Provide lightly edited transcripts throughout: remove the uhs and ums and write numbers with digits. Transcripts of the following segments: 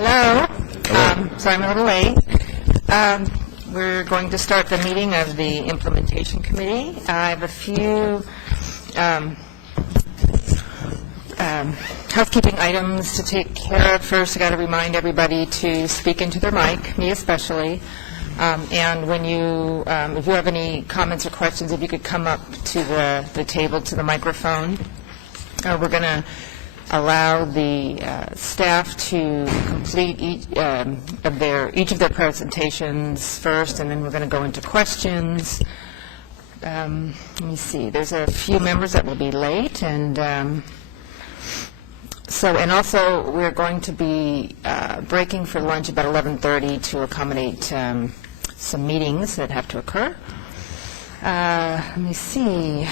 Hello. Sorry I'm a little late. We're going to start the meeting of the Implementation Committee. I have a few housekeeping items to take care of. First, I got to remind everybody to speak into their mic, me especially. And when you, if you have any comments or questions, if you could come up to the table, to the microphone. We're going to allow the staff to complete each of their presentations first, and then we're going to go into questions. Let me see. There's a few members that will be late, and also we're going to be breaking for lunch about 11:30 to accommodate some meetings that have to occur. Let me see.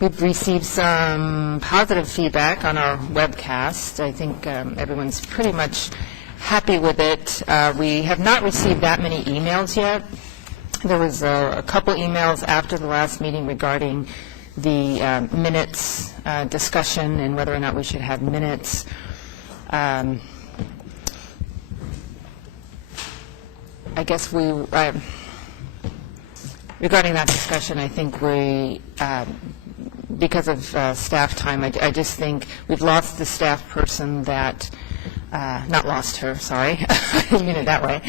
We've received some positive feedback on our webcast. I think everyone's pretty much happy with it. We have not received that many emails yet. There was a couple emails after the last meeting regarding the minutes discussion and whether or not we should have minutes. I guess regarding that discussion, I think because of staff time, I just think we've lost the staff person that, not lost her, sorry, I didn't mean it that way.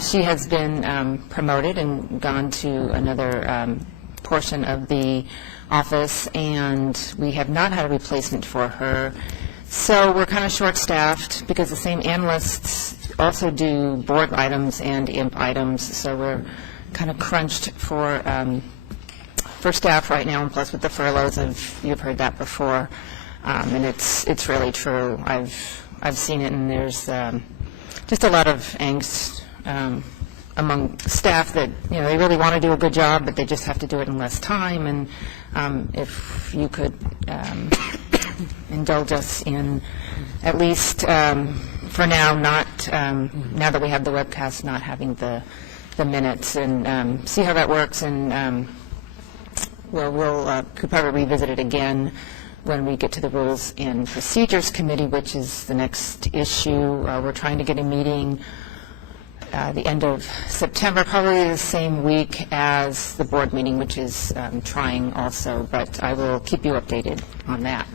She has been promoted and gone to another portion of the office, and we have not had a replacement for her. So we're kind of short-staffed because the same analysts also do board items and IMP items, so we're kind of crunched for staff right now, and plus with the furloughs, you've heard that before, and it's really true. I've seen it, and there's just a lot of angst among staff that they really want to do a good job, but they just have to do it in less time. And if you could indulge us in at least for now, not now that we have the webcast, not having the minutes, and see how that works, and we'll could probably revisit it again when we get to the Rules and Procedures Committee, which is the next issue. We're trying to get a meeting the end of September, probably the same week as the board meeting, which is trying also, but I will keep you updated on that.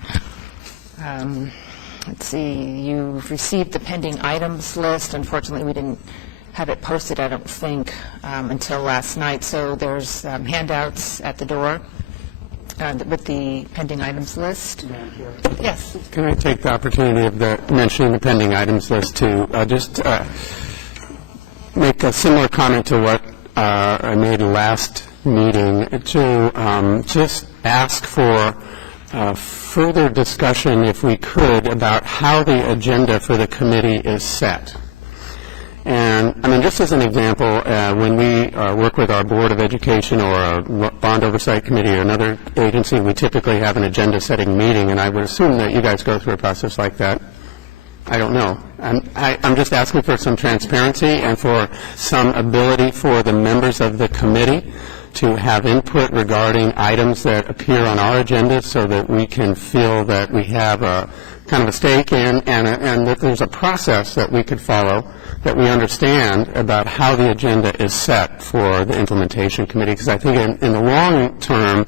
Let's see, you've received the pending items list. Unfortunately, we didn't have it posted, I don't think, until last night. So there's handouts at the door with the pending items list. Yes. Can I take the opportunity of mentioning the pending items list to just make a similar comment to what I made last meeting, to just ask for further discussion, if we could, about how the agenda for the committee is set. And, I mean, just as an example, when we work with our Board of Education or a Bond Oversight Committee or another agency, we typically have an agenda-setting meeting, and I would assume that you guys go through a process like that. I don't know. I'm just asking for some transparency and for some ability for the members of the committee to have input regarding items that appear on our agenda, so that we can feel that we have a kind of a stake in, and that there's a process that we could follow, that we understand about how the agenda is set for the Implementation Committee. Because I think in the long term,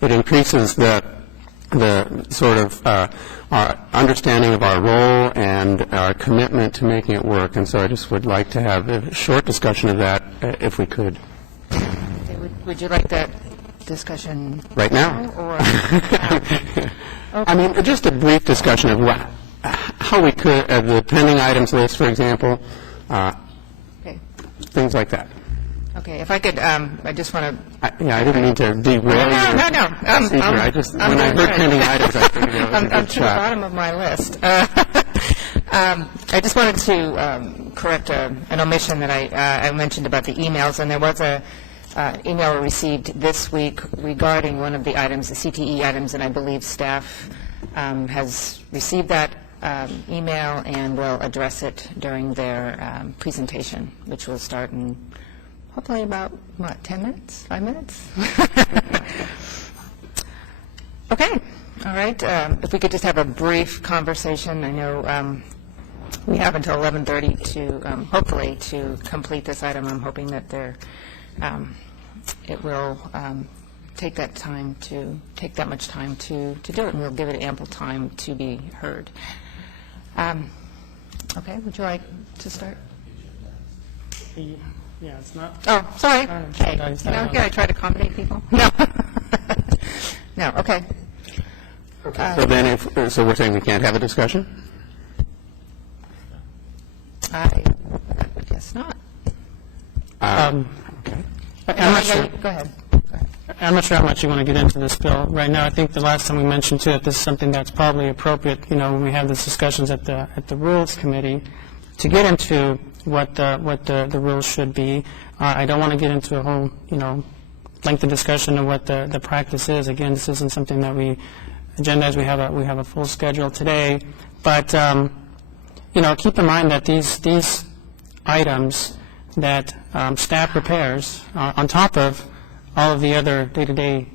it increases the sort of our understanding of our role and our commitment to making it work. And so I just would like to have a short discussion of that, if we could. Okay, would you like that discussion right now? Or, okay. I mean, just a brief discussion of how we could, the pending items list, for example, okay. Things like that. Okay, if I could, I just want to... Yeah, I didn't mean to derail you. No. When I heard pending items, I figured it was a good I'm to the bottom of my list. I just wanted to correct an omission that I mentioned about the emails, and there was a email received this week regarding one of the items, the CTE items, and I believe staff has received that email and will address it during their presentation, which will start in hopefully about, 10 minutes, 5 minutes? Okay, all right. If we could just have a brief conversation. I know we have until 11:30 to, hopefully, to complete this item. I'm hoping that it will take that much time to do it, and we'll give it ample time to be heard. Okay, would you like to start? Yeah, it's not. Oh, sorry. Okay. Here I try to accommodate people. No. No, okay. So then, so we're saying we can't have a discussion? I guess not. I'm not sure. Go ahead. I'm not sure how much you want to get into this, Bill. Right now, I think the last time we mentioned too that this is something that's probably appropriate. When we have these discussions at the Rules Committee, to get into what the rules should be. I don't want to get into a whole lengthy discussion of what the practice is. Again, this isn't something that we agendize. We have a full schedule today, but keep in mind that these items that staff prepares on top of all of the other day-to-day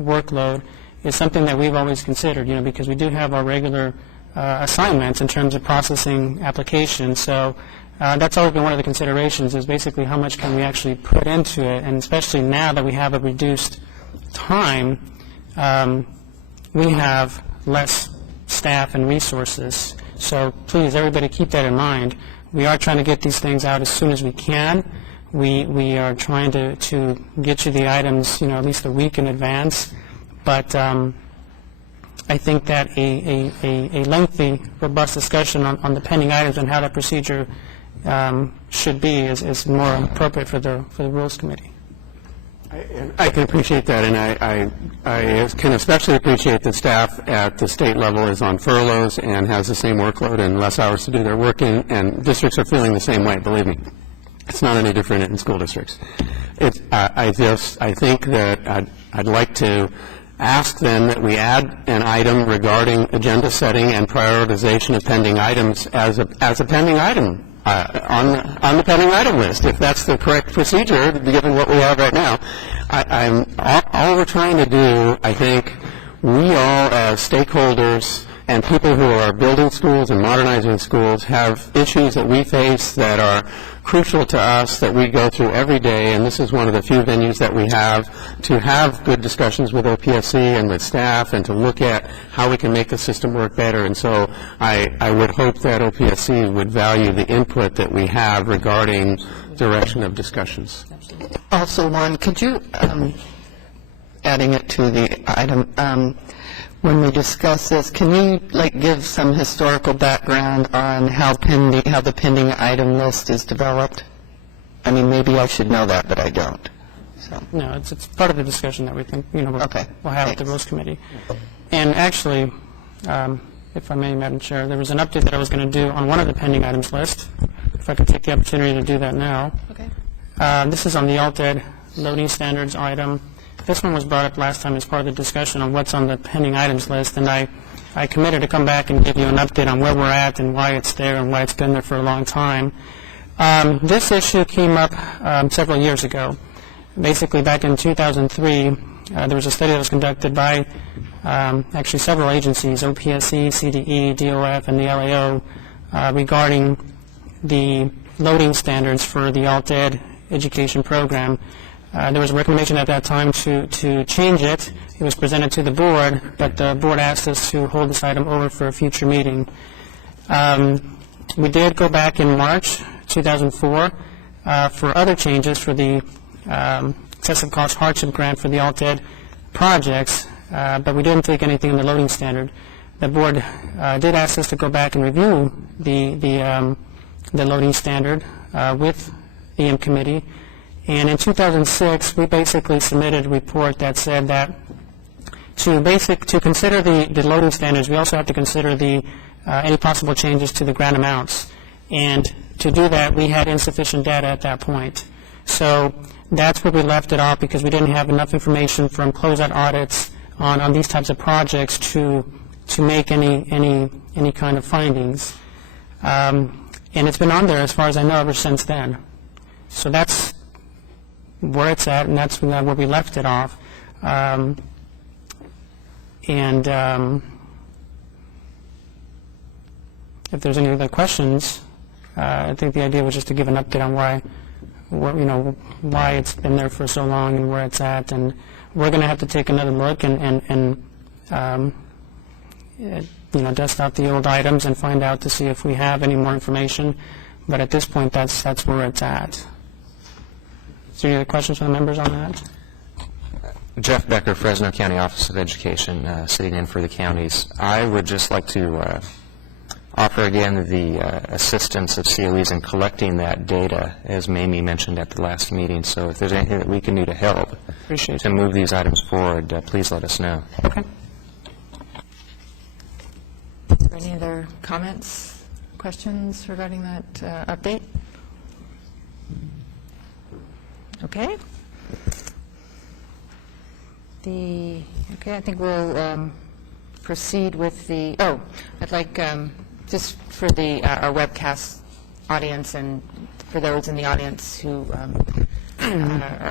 workload is something that we've always considered, because we do have our regular assignments in terms of processing applications. So that's always been one of the considerations, is basically how much can we actually put into it, and especially now that we have a reduced time, we have less staff and resources. So please, everybody, keep that in mind. We are trying to get these things out as soon as we can. We are trying to get you the items, at least a week in advance. But I think that a lengthy, robust discussion on the pending items and how that procedure should be is more appropriate for the Rules Committee. I can appreciate that, and I can especially appreciate that staff at the state level is on furloughs and has the same workload and less hours to do their work in, and districts are feeling the same way, believe me. It's not any different in school districts. I think that I'd like to ask then that we add an item regarding agenda setting and prioritization of pending items as a pending item on the pending item list, if that's the correct procedure, given what we have right now. All we're trying to do, I think, we all as stakeholders and people who are building schools and modernizing schools have issues that we face that are crucial to us, that we go through every day, and this is one of the few venues that we have to have good discussions with OPSC and with staff and to look at how we can make the system work better. And so I would hope that OPSC would value the input that we have regarding direction of discussions. Also, Juan, could you, adding it to the item, when we discuss this, can you give some historical background on how the pending item list is developed? I mean, maybe I should know that, but I don't. So. No, it's part of the discussion that we think we'll have at the Rules Committee. And actually, if I may, Madam Chair, there was an update that I was going to do on one of the pending items list. If I could take the opportunity to do that now. Okay. This is on the ALTED loading standards item. This one was brought up last time as part of the discussion on what's on the pending items list, and I committed to come back and give you an update on where we're at and why it's there and why it's been there for a long time. This issue came up several years ago. Basically, back in 2003, there was a study that was conducted by actually several agencies, OPSC, CDE, DOF, and the LAO, regarding the loading standards for the ALTED education program. There was a recommendation at that time to change it. It was presented to the board, but the board asked us to hold this item over for a future meeting. We did go back in March 2004 for other changes for the excessive cost hardship grant for the ALTED projects, but we didn't take anything in the loading standard. The board did ask us to go back and review the loading standard with the IMP committee. And in 2006, we basically submitted a report that said that to consider the loading standards, we also have to consider any possible changes to the grant amounts. And to do that, we had insufficient data at that point. So that's where we left it off, because we didn't have enough information from closeout audits on these types of projects to make any kind of findings. And it's been on there, as far as I know, ever since then. So that's where it's at, and that's where we left it off. if there's any other questions, I think the idea was just to give an update on why it's been there for so long and where it's at, and we're going to have to take another look and dust out the old items and find out to see if we have any more information. But at this point, that's where it's at. So, any other questions from the members on that? Jeff Becker, Fresno County Office of Education, sitting in for the counties. I would just like to offer again the assistance of COEs in collecting that data, as Mamie mentioned at the last meeting. So if there's anything that we can do to help to move these items forward, please let us know. Okay. Any other comments, questions regarding that update? Okay. I think we'll proceed with the, I'd like, just for our webcast audience and for those in the audience who are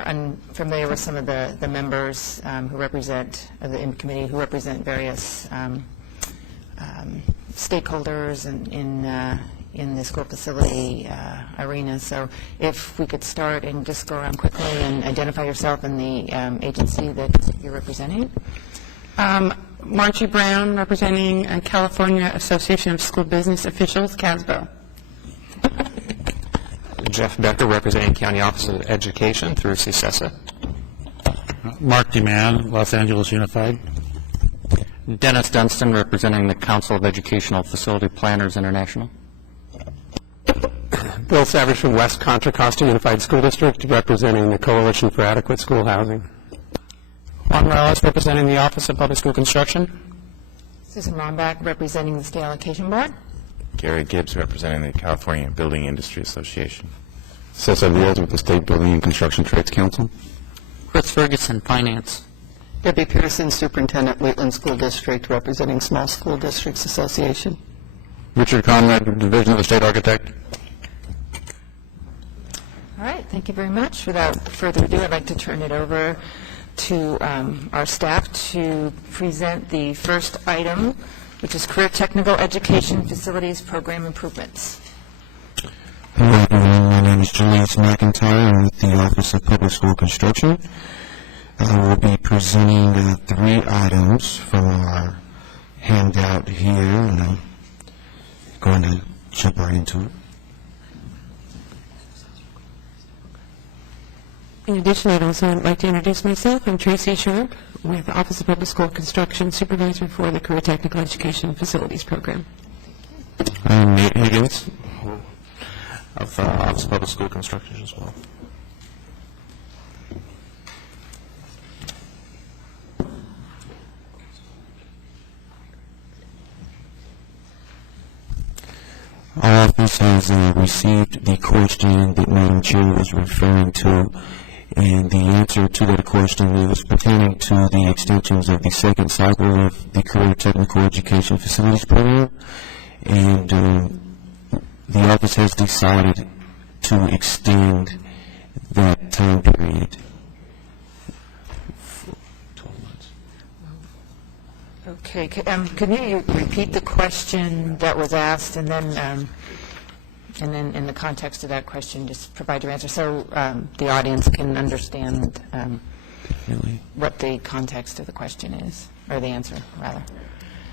unfamiliar with some of the members who represent the IMP committee, who represent various stakeholders in the school facility arena. So if we could start and just go around quickly and identify yourself and the agency that you're representing. Margie Brown, representing California Association of School Business Officials, CASBO. Jeff Becker, representing County Office of Education through CSESA. Mark DeMann, Los Angeles Unified. Dennis Dunstan, representing the Council of Educational Facility Planners International. Bill Savage from West Contra Costa Unified School District, representing the Coalition for Adequate School Housing. Juan Morales, representing the Office of Public School Construction. Susan Rombach, representing the State Allocation Board. Gary Gibbs, representing the California Building Industry Association. Cesar Diaz with the State Building and Construction Trades Council. Chris Ferguson, Finance. Debbie Pearson, Superintendent, Wheatland School District, representing Small School Districts Association. Richard Conrad, Division of the State Architect. All right, thank you very much. Without further ado, I'd like to turn it over to our staff to present the first item, which is Career Technical Education Facilities Program Improvements. Hello everyone, my name is Julius McIntyre. I'm with the Office of Public School Construction. I will be presenting 3 items from our handout here, and I'm going to jump right into it. In addition, I'd also like to introduce myself. I'm Tracy Sharp with the Office of Public School Construction, Supervisor for the Career Technical Education Facilities Program. I'm Nate Higgins of Office of Public School Construction as well. Our office has received the question that Madam Chair was referring to, and the answer to that question is pertaining to the extensions of the second cycle of the Career Technical Education Facilities Program, and the office has decided to extend that time period. Okay, can you repeat the question that was asked, and then in the context of that question, just provide your answer so the audience can understand what the context of the question is, or the answer, rather.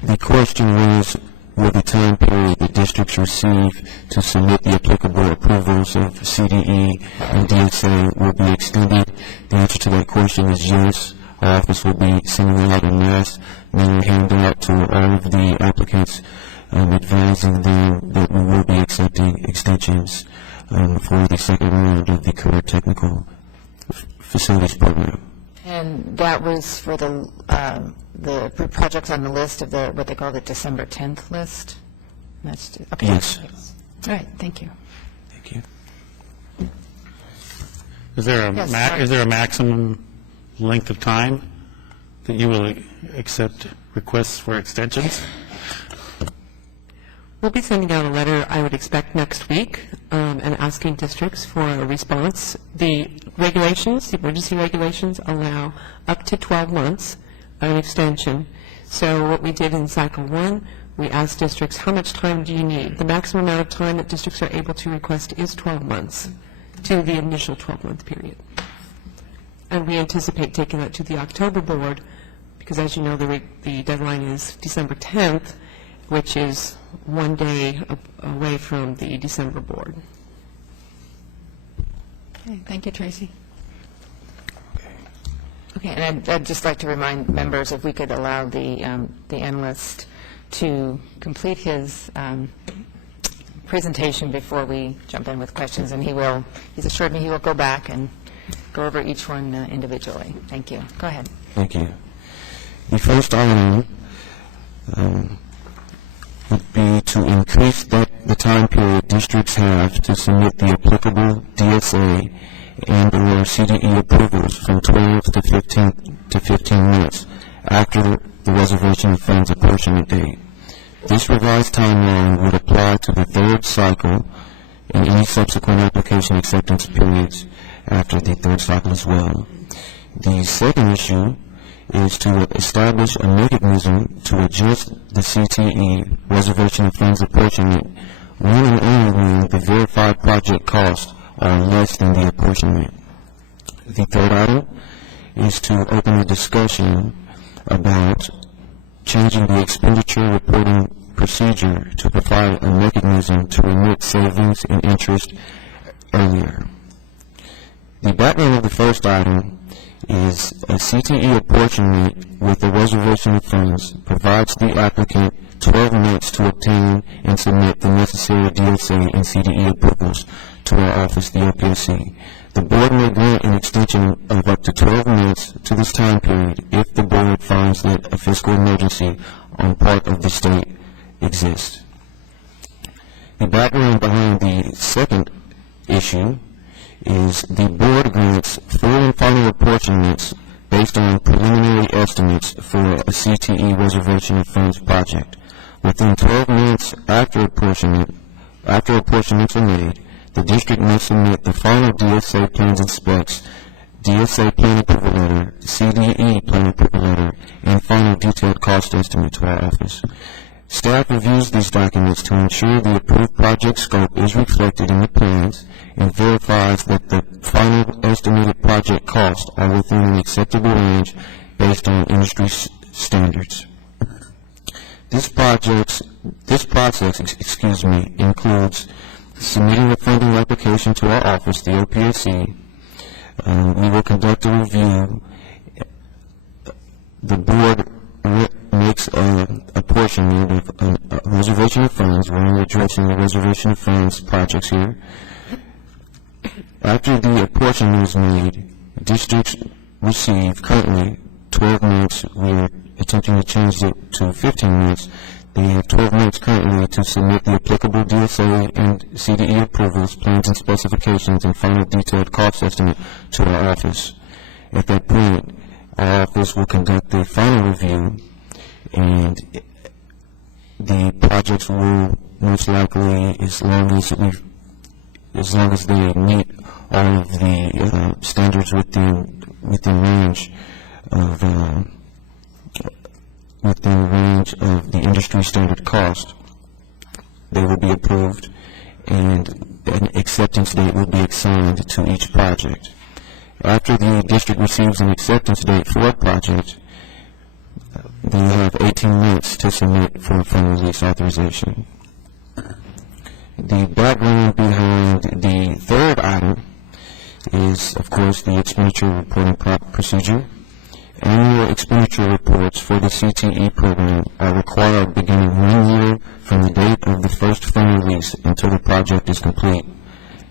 The question was, will the time period the districts receive to submit the applicable approvals of CDE and DSA will be extended? The answer to that question is yes. Our office will be sending out a mass mailing handout to all of the applicants, advising them that we will be accepting extensions for the second round of the Career Technical Facilities Program. And that was for the projects on the list of what they call the December 10th list? That's okay. Yes. All right, thank you. Thank you. Is there a Yes, is there a maximum length of time that you will accept requests for extensions? We'll be sending out a letter, I would expect, next week, and asking districts for a response. The regulations, the emergency regulations, allow up to 12 months of an extension. So what we did in cycle 1 we asked districts, how much time do you need? The maximum amount of time that districts are able to request is 12 months to the initial 12-month period. And we anticipate taking that to the October board because, as you know, the deadline is December 10th, which is one day away from the December board. Okay, thank you, Tracy. Okay, and I'd just like to remind members if we could allow the analyst to complete his presentation before we jump in with questions, and he's assured me he will go back and go over each one individually. Thank you. Go ahead. Thank you. The first item would be to increase the time period districts have to submit the applicable DSA and or CDE approvals from 12 to 15 minutes after the reservation of funds apportionment date. This revised timeline would apply to the third cycle and any subsequent application acceptance periods after the third cycle as well. The second issue is to establish a mechanism to adjust the CTE reservation of funds apportionment when and only when the verified project costs are less than the apportionment. The third item is to open a discussion about changing the expenditure reporting procedure to provide a mechanism to remit savings and interest earlier. The background of the first item is a CTE apportionment with a reservation of funds provides the applicant 12 months to obtain and submit the necessary DSA and CDE approvals to our office, the OPSC. The board may grant an extension of up to 12 months to this time period if the board finds that a fiscal emergency on part of the state exists. The background behind the second issue is the board grants full and final apportionments based on preliminary estimates for a CTE reservation of funds project. Within 12 months after apportionments are made, the district must submit the final DSA plans and specs, DSA plan approval letter, CDE plan approval letter, and final detailed cost estimate to our office. Staff reviews these documents to ensure the approved project scope is reflected in the plans and verifies that the final estimated project costs are within an acceptable range based on industry standards. This process includes submitting a funding application to our office, the OPSC. We will conduct a review. The board makes a portion of a reservation of funds. We're only addressing the reservation of funds projects here. After the apportionment is made, districts receive currently 12 months. We're attempting to change it to 15 months. They have 12 months currently to submit the applicable DSA and CDE approvals, plans and specifications, and final detailed cost estimate to our office. At that point, our office will conduct the final review, and the projects will most likely, as long as they meet all of the standards within range of the industry standard cost, they will be approved, and an acceptance date will be assigned to each project. After the district receives an acceptance date for a project, they have 18 months to submit for a fund release authorization. The background behind the third item is, of course, the expenditure reporting procedure. Annual expenditure reports for the CTE program are required beginning 1 year from the date of the first fund release until the project is complete.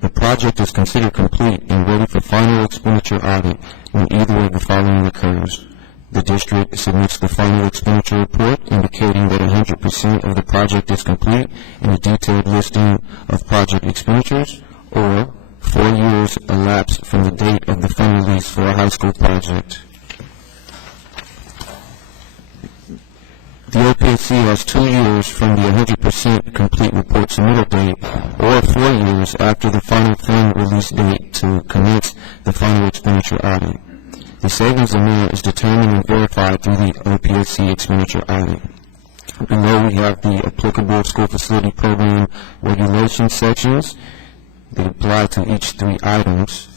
The project is considered complete and ready for final expenditure audit when either of the following occurs. The district submits the final expenditure report indicating that 100% of the project is complete and a detailed listing of project expenditures, or 4 years elapse from the date of the fund release for a high school project. The OPSC has 2 years from the 100% complete report submittal date, or 4 years after the final fund release date to commence the final expenditure audit. The savings amount is determined and verified through the OPSC expenditure audit. Below, we have the applicable school facility program regulation sections that apply to each 3 items.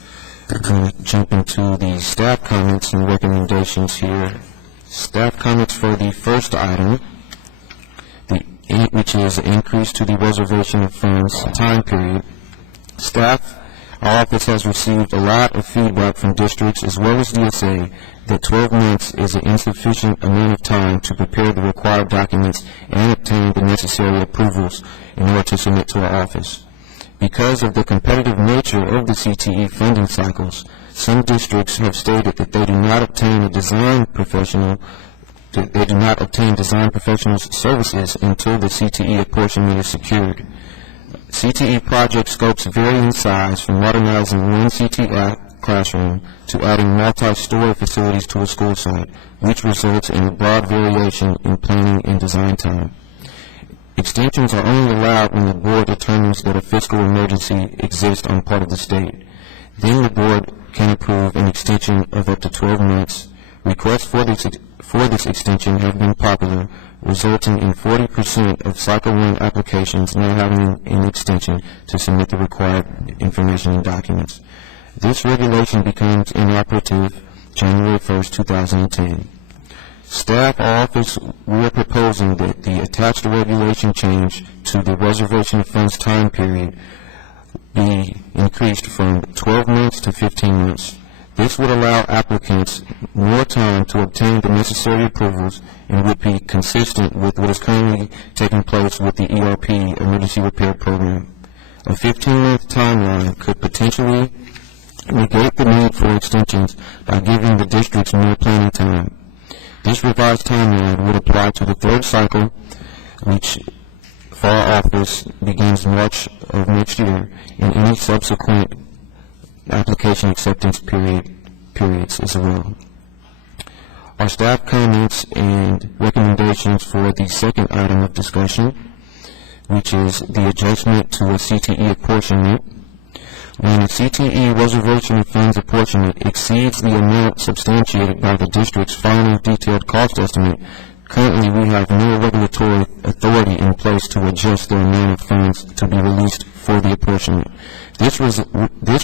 I'm going to jump into the staff comments and recommendations here. Staff comments for the first item, which is an increase to the reservation of funds time period. Staff, our office has received a lot of feedback from districts as well as DSA that 12 months is an insufficient amount of time to prepare the required documents and obtain the necessary approvals in order to submit to our office. Because of the competitive nature of the CTE funding cycles, some districts have stated that they do not obtain design professionals' services until the CTE apportionment is secured. CTE project scopes vary in size from modernizing one CTE classroom to adding multi-story facilities to a school site, which results in a broad variation in planning and design time. Extensions are only allowed when the board determines that a fiscal emergency exists on part of the state. Then the board can approve an extension of up to 12 months. Requests for this extension have been popular, resulting in 40% of Cycle 1 applications now having an extension to submit the required information and documents. This regulation becomes inoperative January 1st, 2010. Staff office, we are proposing that the attached regulation change to the reservation of funds time period be increased from 12 months to 15 months. This would allow applicants more time to obtain the necessary approvals and would be consistent with what is currently taking place with the ERP, Emergency Repair Program. A 15-month timeline could potentially negate the need for extensions by giving the districts more planning time. This revised timeline would apply to the third cycle, which for our office begins March of next year, and any subsequent application acceptance periods as well. Our staff comments and recommendations for the second item of discussion, which is the adjustment to a CTE apportionment. When a CTE reservation of funds apportionment exceeds the amount substantiated by the district's final detailed cost estimate, currently we have no regulatory authority in place to adjust the amount of funds to be released for the apportionment. This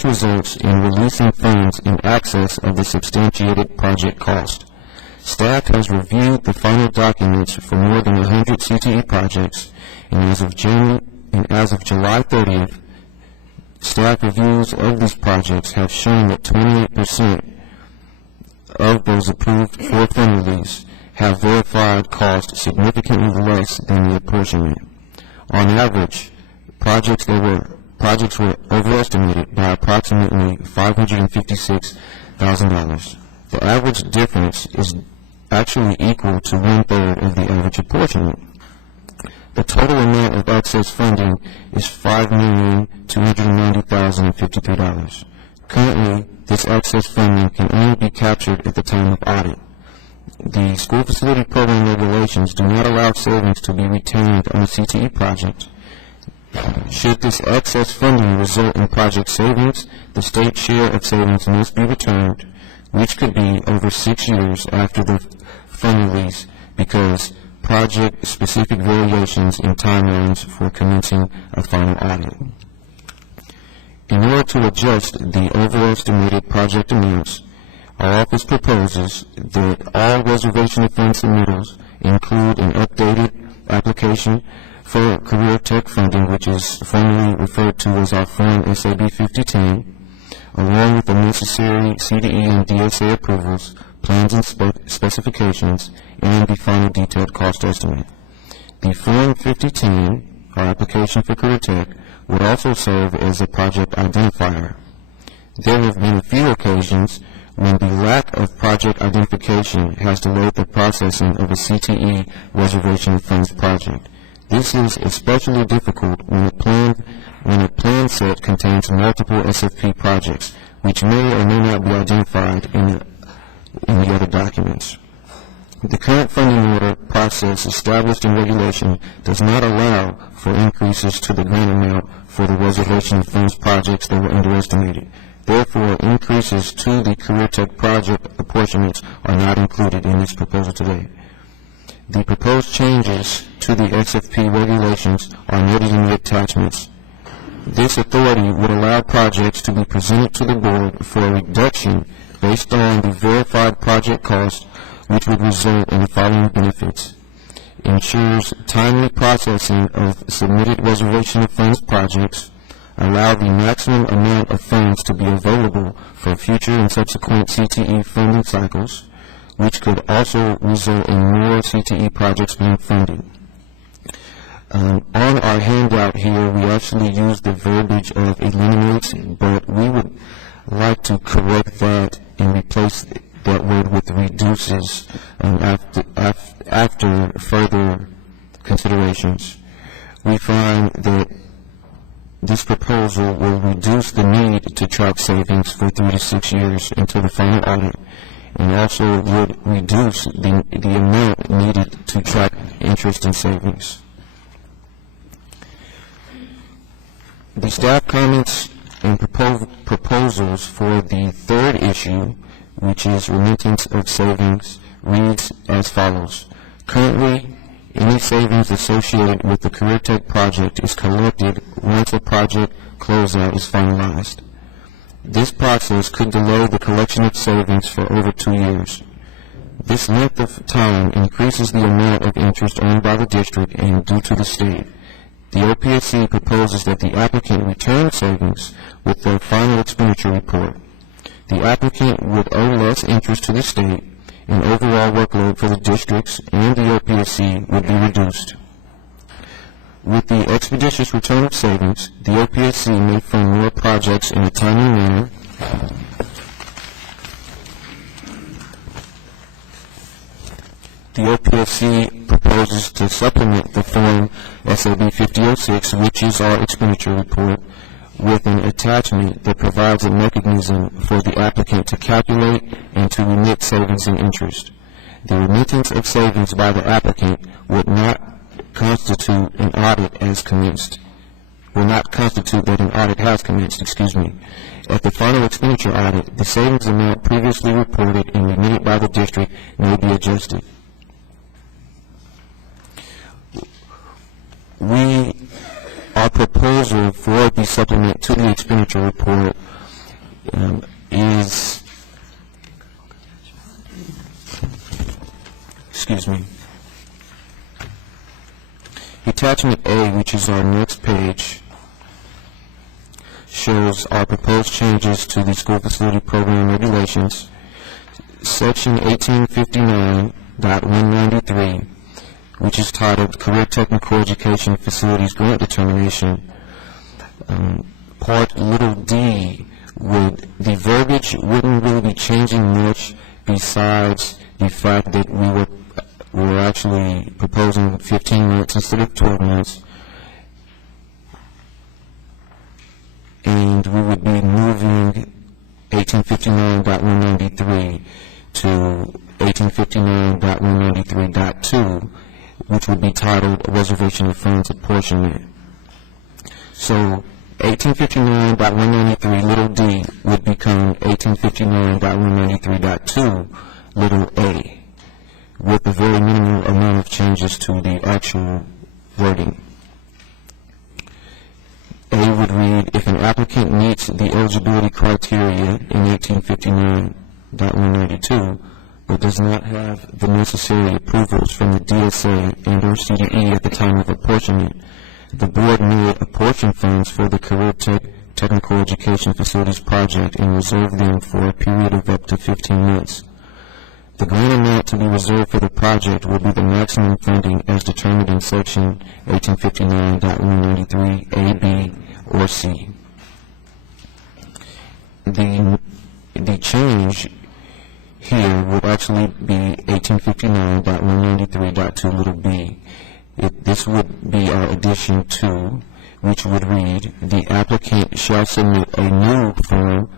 results in releasing funds in excess of the substantiated project cost. Staff has reviewed the final documents for more than 100 CTE projects, and as of July 30th, staff reviews of these projects have shown that 28% of those approved for fund release have verified cost significantly less than the apportionment. On average, projects were overestimated by approximately $556,000. The average difference is actually equal to 1/3 of the average apportionment. The total amount of excess funding is $5,290,053. Currently, this excess funding can only be captured at the time of audit. The school facility program regulations do not allow savings to be retained on a CTE project. Should this excess funding result in project savings, the state share of savings must be returned, which could be over 6 years after the fund release, because project-specific variations in timelines for commencing a final audit. In order to adjust the overestimated project amounts, our office proposes that all reservation of funds submittals include an updated application for career tech funding, which is formally referred to as our Form SAB 5010, along with the necessary CDE and DSA approvals, plans and specifications, and the final detailed cost estimate. The Form 5010, our application for career tech, would also serve as a project identifier. There have been a few occasions when the lack of project identification has delayed the processing of a CTE reservation of funds project. This is especially difficult when a plan set contains multiple SFP projects, which may or may not be identified in the other documents. The current funding order process established in regulation does not allow for increases to the grant amount for the reservation of funds projects that were underestimated. Therefore, increases to the career tech project apportionments are not included in this proposal today. The proposed changes to the XFP regulations are noted in the attachments. This authority would allow projects to be presented to the board for a reduction based on the verified project cost, which would result in the following benefits. Ensures timely processing of submitted reservation of funds projects, allow the maximum amount of funds to be available for future and subsequent CTE funding cycles, which could also result in more CTE projects being funded. On our handout here, we actually use the verbiage of eliminates, but we would like to correct that and replace that word with reduces after further considerations. We find that this proposal will reduce the need to track savings for 3 to 6 years until the final audit, and also would reduce the amount needed to track interest and savings. The staff comments and proposals for the third issue, which is remittance of savings, reads as follows. Currently, any savings associated with the Career Tech project is collected once a project closeout is finalized. This process could delay the collection of savings for over 2 years. This length of time increases the amount of interest earned by the district and due to the state. The OPSC proposes that the applicant return savings with their final expenditure report. The applicant would owe less interest to the state, and overall workload for the districts and the OPSC would be reduced. With the expeditious return of savings, the OPSC may fund more projects in a timely manner. The OPSC proposes to supplement the Form SAB 5006, which is our expenditure report, with an attachment that provides a mechanism for the applicant to calculate and to remit savings and interest. The remittance of savings by the applicant would not constitute an audit as commenced. Will not constitute that an audit has commenced, At the final expenditure audit, the savings amount previously reported and remitted by the district may be adjusted. Our proposal for the supplement to the expenditure report is, Attachment A, which is our next page, shows our proposed changes to the school facility program regulations. Section 1859.193, which is titled Career Technical Education Facilities Grant Determination. Part little d, the verbiage wouldn't really be changing much besides the fact that we were actually proposing 15 months instead of 12 months. And we would be moving 1859.193 to 1859.193.2, which would be titled Reservation of Funds Apportionment. So 1859.193 little d would become 1859.193.2 little a, with a very minimal amount of changes to the actual wording. A would read, if an applicant meets the eligibility criteria in 1859.192, but does not have the necessary approvals from the DSA and or CDE at the time of apportionment, the board may apportion funds for the Career Technical Education Facilities project and reserve them for a period of up to 15 months. The grant amount to be reserved for the project will be the maximum funding as determined in Section 1859.193 A, B, or C. The change here would actually be 1859.193.2 little b. This would be our addition to, which would read, the applicant shall submit a new form,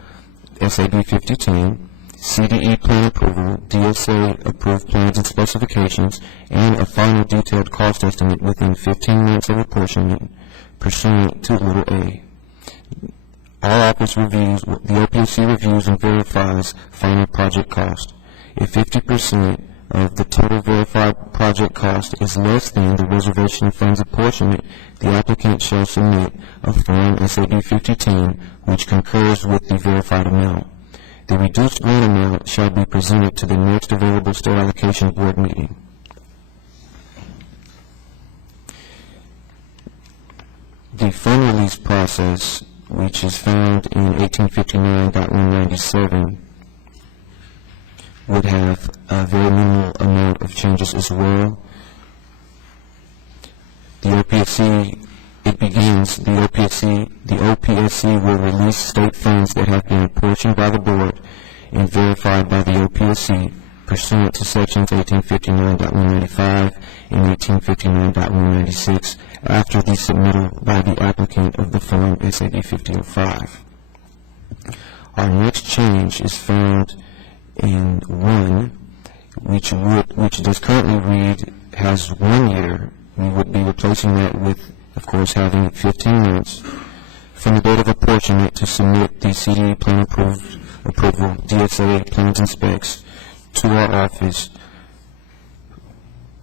SAB 5010, CDE plan approval, DSA approved plans and specifications, and a final detailed cost estimate within 15 months of apportionment pursuant to little a. Our office reviews, the OPSC reviews and verifies final project cost. If 50% of the total verified project cost is less than the reservation funds apportionment, the applicant shall submit a Form SAB 5010 which concurs with the verified amount. The reduced grant amount shall be presented to the next available state allocation board meeting. The fund release process, which is found in 1859.197, would have a very minimal amount of changes as well. The OPSC, it begins, the OPSC will release state funds that have been apportioned by the board and verified by the OPSC pursuant to sections 1859.195 and 1859.196 after the submittal by the applicant of the Form SAB 5005. Our next change is found in 1, which does currently read has 1 year. We would be replacing that with, of course, having 15 months from the date of apportionment to submit the CDE plan approval, DSA plans and specs to our office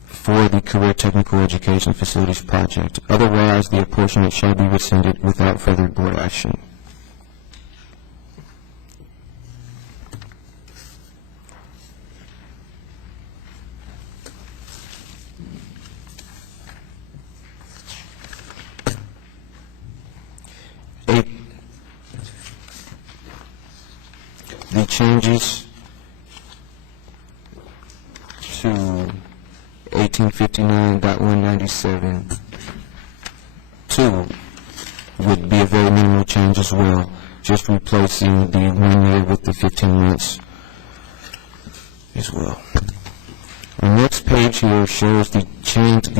for the Career Technical Education Facilities Project. Otherwise, the apportionment shall be rescinded without further board action. The changes to 1859.197 2 would be a very minimal change as well, just replacing the 1 year with the 15 months as well. Our next page here shows the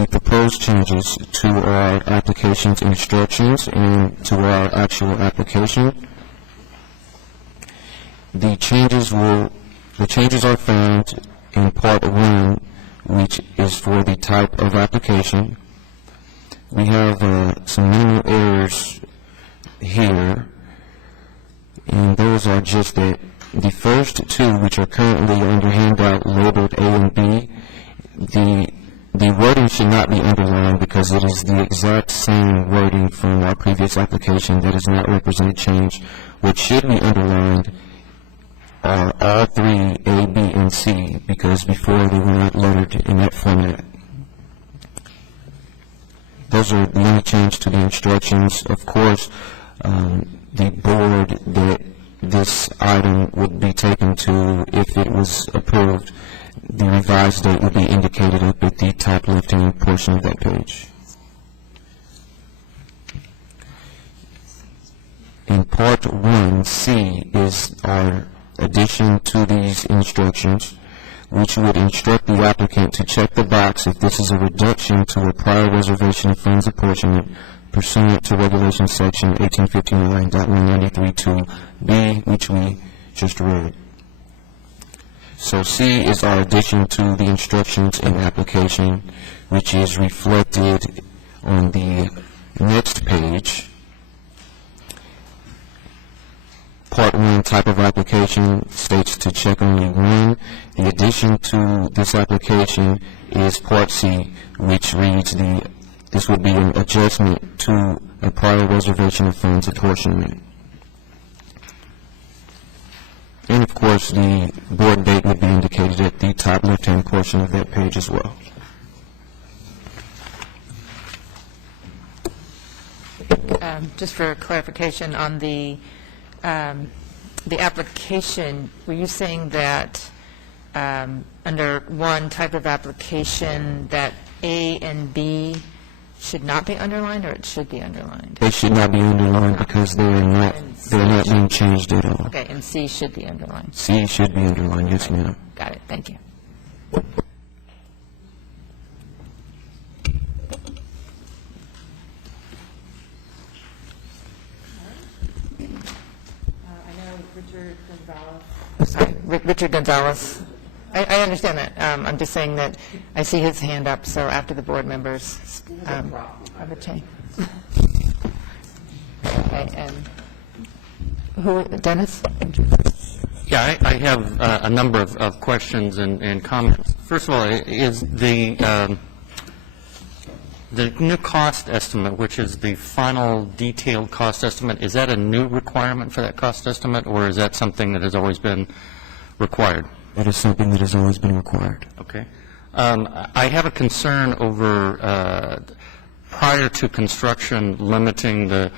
proposed changes to our application's instructions and to our actual application. The changes are found in Part 1, which is for the type of application. We have some minimal errors here, and those are just that the first two, which are currently under handout labeled A and B, the wording should not be underlined because it is the exact same wording from our previous application that is not represented change. What should be underlined are all three, A, B, and C, because before they were not lettered in that format. Those are the only change to the instructions. Of course, the board that this item would be taken to, if it was approved, the revised date would be indicated up at the top left-hand portion of that page. In Part 1, C is our addition to these instructions, which would instruct the applicant to check the box if this is a reduction to a prior reservation of funds apportionment pursuant to regulation section 1859.193(2)(b), which we just read. So C is our addition to the instructions in application, which is reflected on the next page. Part 1, type of application, states to check only one. The addition to this application is Part C, which reads this would be an adjustment to a prior reservation of funds apportionment. And of course, the board date would be indicated at the top left-hand portion of that page as well. Just for clarification on the application, were you saying that under one type of application that A and B should not be underlined, or it should be underlined? They should not be underlined because they're not being changed at all. Okay, and C should be underlined. C should be underlined, yes, ma'am. Got it, thank you. Richard Gonzalez. I understand that. I'm just saying that I see his hand up, so after the board members have a change. Okay, and who, Dennis? Yeah, I have a number of questions and comments. First of all, is the new cost estimate, which is the final detailed cost estimate, is that a new requirement for that cost estimate, or is that something that has always been required? That is something that has always been required. Okay. I have a concern over prior to construction limiting the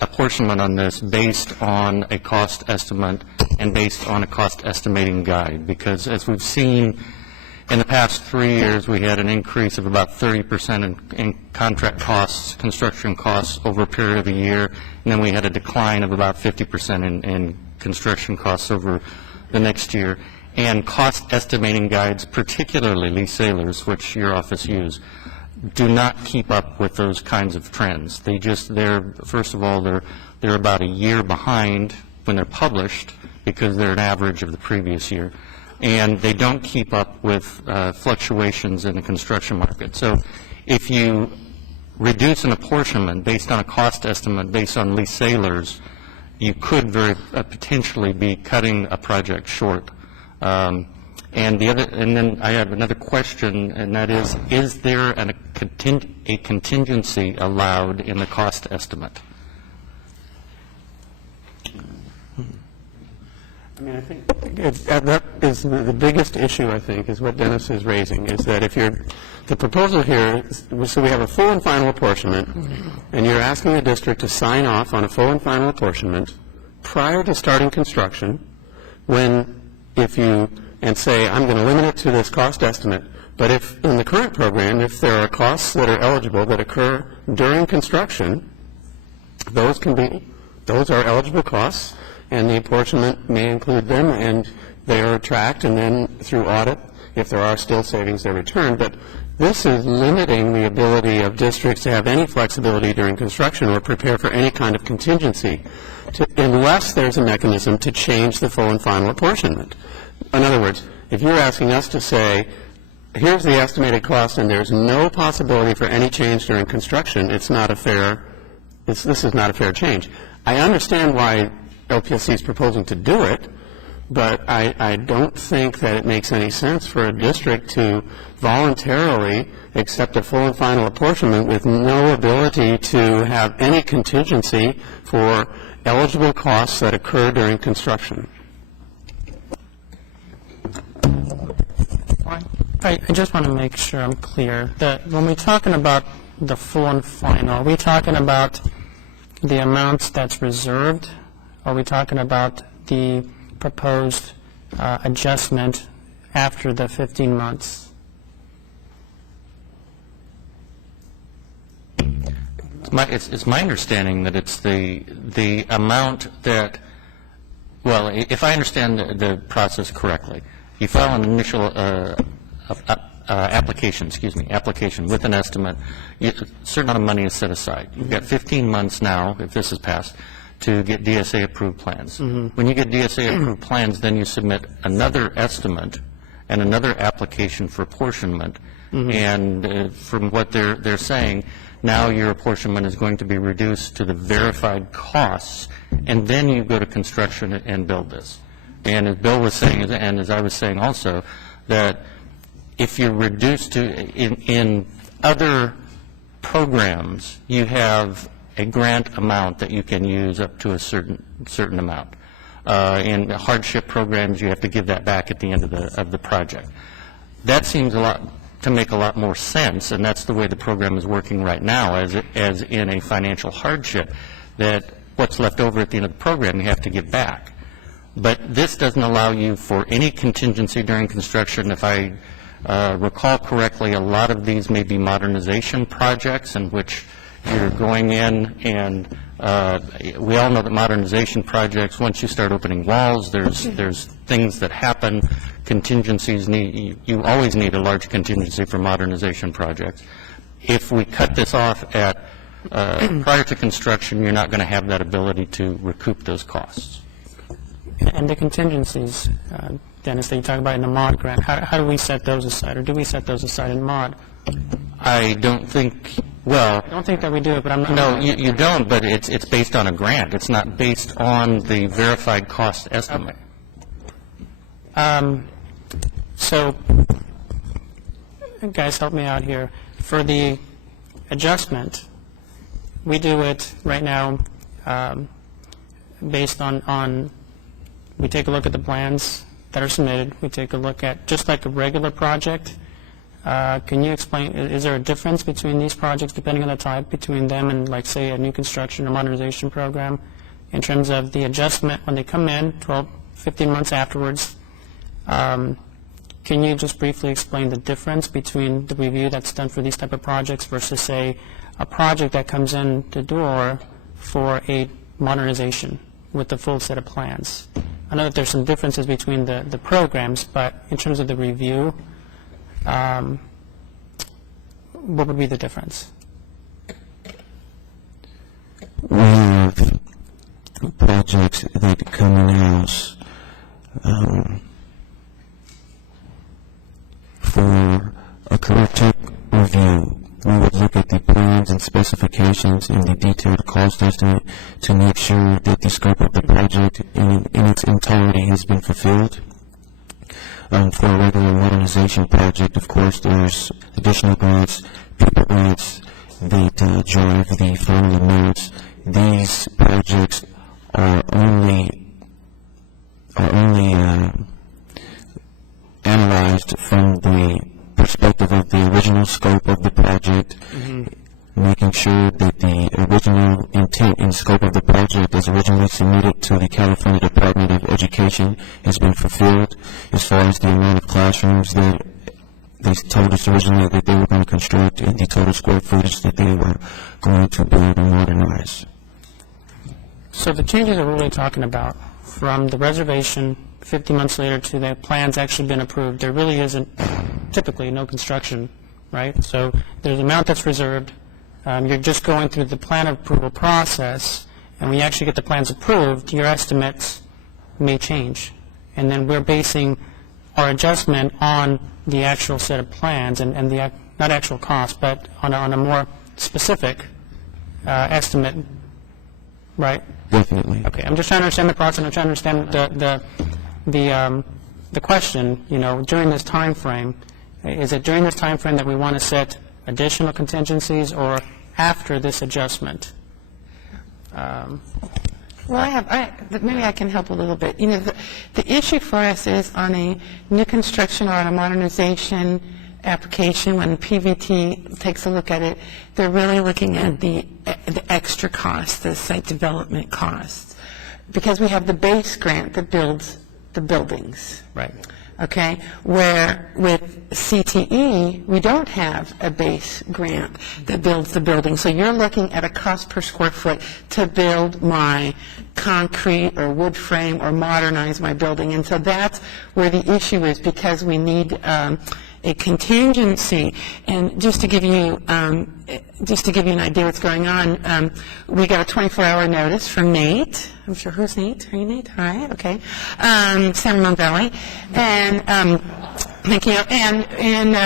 apportionment on this based on a cost estimate and based on a cost estimating guide, because as we've seen in the past 3 years, we had an increase of about 30% in contract costs, construction costs over a period of a year, and then we had a decline of about 50% in construction costs over the next year. And cost estimating guides, particularly Lee Sailors, which your office use, do not keep up with those kinds of trends. First of all, they're about a year behind when they're published because they're an average of the previous year. And they don't keep up with fluctuations in the construction market. So if you reduce an apportionment based on a cost estimate based on Lee Sailors, you could very potentially be cutting a project short. And then I have another question, and that is there a contingency allowed in the cost estimate? I mean, I think that is the biggest issue, I think, is what Dennis is raising, is that if the proposal here, so we have a full and final apportionment, and you're asking the district to sign off on a full and final apportionment prior to starting construction, and say, I'm going to limit it to this cost estimate. But if in the current program, if there are costs that are eligible that occur during construction, those are eligible costs, and the apportionment may include them, and they are tracked, and then through audit, if there are still savings, they're returned. But this is limiting the ability of districts to have any flexibility during construction or prepare for any kind of contingency, unless there's a mechanism to change the full and final apportionment. In other words, if you're asking us to say, here's the estimated cost and there's no possibility for any change during construction, this is not a fair change. I understand why LPSC is proposing to do it, but I don't think that it makes any sense for a district to voluntarily accept a full and final apportionment with no ability to have any contingency for eligible costs that occur during construction. I just want to make sure I'm clear that when we're talking about the full and final, are we talking about the amounts that's reserved? Are we talking about the proposed adjustment after the 15 months? It's my understanding that it's the amount that, well, if I understand the process correctly, you file an initial application with an estimate. A certain amount of money is set aside. You've got 15 months now, if this is passed, to get DSA approved plans. When you get DSA approved plans, then you submit another estimate and another application for apportionment. And from what they're saying, now your apportionment is going to be reduced to the verified costs, and then you go to construction and build this. And as Bill was saying, and as I was saying also, that if you're reduced to, in other programs, you have a grant amount that you can use up to a certain amount. In hardship programs, you have to give that back at the end of the project. That seems to make a lot more sense, and that's the way the program is working right now, as in a financial hardship, that what's left over at the end of the program you have to give back. But this doesn't allow you for any contingency during construction. If I recall correctly, a lot of these may be modernization projects in which you're going in, and we all know that modernization projects, once you start opening walls, there's things that happen. Contingencies you always need a large contingency for modernization projects. If we cut this off at prior to construction, you're not going to have that ability to recoup those costs. And the contingencies, Dennis, that you talk about in the MOD grant, how do we set those aside, or do we set those aside in MOD? I don't think Well, I don't think that we do it, but I'm not... no, you don't, but it's based on a grant. It's not based on the verified cost estimate. So, guys, help me out here. For the adjustment, we do it right now based on, we take a look at the plans that are submitted. We take a look at, just like a regular project. Can you explain, is there a difference between these projects, depending on the type, between them and, like, say, a new construction or modernization program, in terms of the adjustment when they come in 12, 15 months afterwards? Can you just briefly explain the difference between the review that's done for these type of projects versus, say, a project that comes in the door for a modernization with the full set of plans? I know that there's some differences between the programs, but in terms of the review, what would be the difference? We have projects that come in-house for a correct tech review. We would look at the plans and specifications and the detailed cost estimate to make sure that the scope of the project in its entirety has been fulfilled. For a regular modernization project, of course, there's additional grants, people grants that drive the final amounts. These projects are only analyzed from the perspective of the original scope of the project, making sure that the original intent and scope of the project as originally submitted to the California Department of Education has been fulfilled. As far as the amount of classrooms that they told us originally that they were going to construct and the total square footage that they were going to build and modernize. So the changes that we're really talking about, from the reservation 50 months later to the plans actually been approved, there really isn't typically no construction, right? So there's an amount that's reserved. You're just going through the plan approval process, and when you actually get the plans approved, your estimates may change. And then we're basing our adjustment on the actual set of plans and the, not actual cost, but on a more specific estimate, right? Definitely. Okay, I'm just trying to understand the process. I'm trying to understand the question, you know, during this time frame. Is it during this time frame that we want to set additional contingencies, or after this adjustment? Well, maybe I can help a little bit. You know, the issue for us is on a new construction or on a modernization application, when PVT takes a look at it, they're really looking at the extra costs, the site development costs, because we have the base grant that builds the buildings. Right. Okay, where with CTE, we don't have a base grant that builds the building. So you're looking at a cost per square foot to build my concrete or wood frame or modernize my building. And so that's where the issue is, because we need a contingency. And just to give you an idea what's going on, we got a 24-hour notice from Nate. I'm sure, who's Nate? Are you Nate? Hi, okay. San Ramon Valley. And thank you. And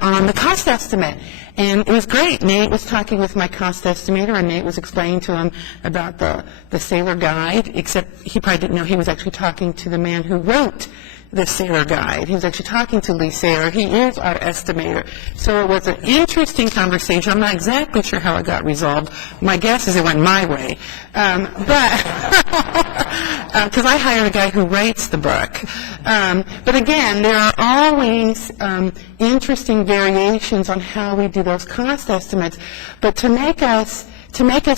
on the cost estimate. And it was great. Nate was talking with my cost estimator, and Nate was explaining to him about the Sailor Guide, except he probably didn't know he was actually talking to the man who wrote the Sailor Guide. He was actually talking to Lee Sailor. He is our estimator. So it was an interesting conversation. I'm not exactly sure how it got resolved. My guess is it went my way. But because I hired a guy who writes the book. But again, there are always interesting variations on how we do those cost estimates. But to make us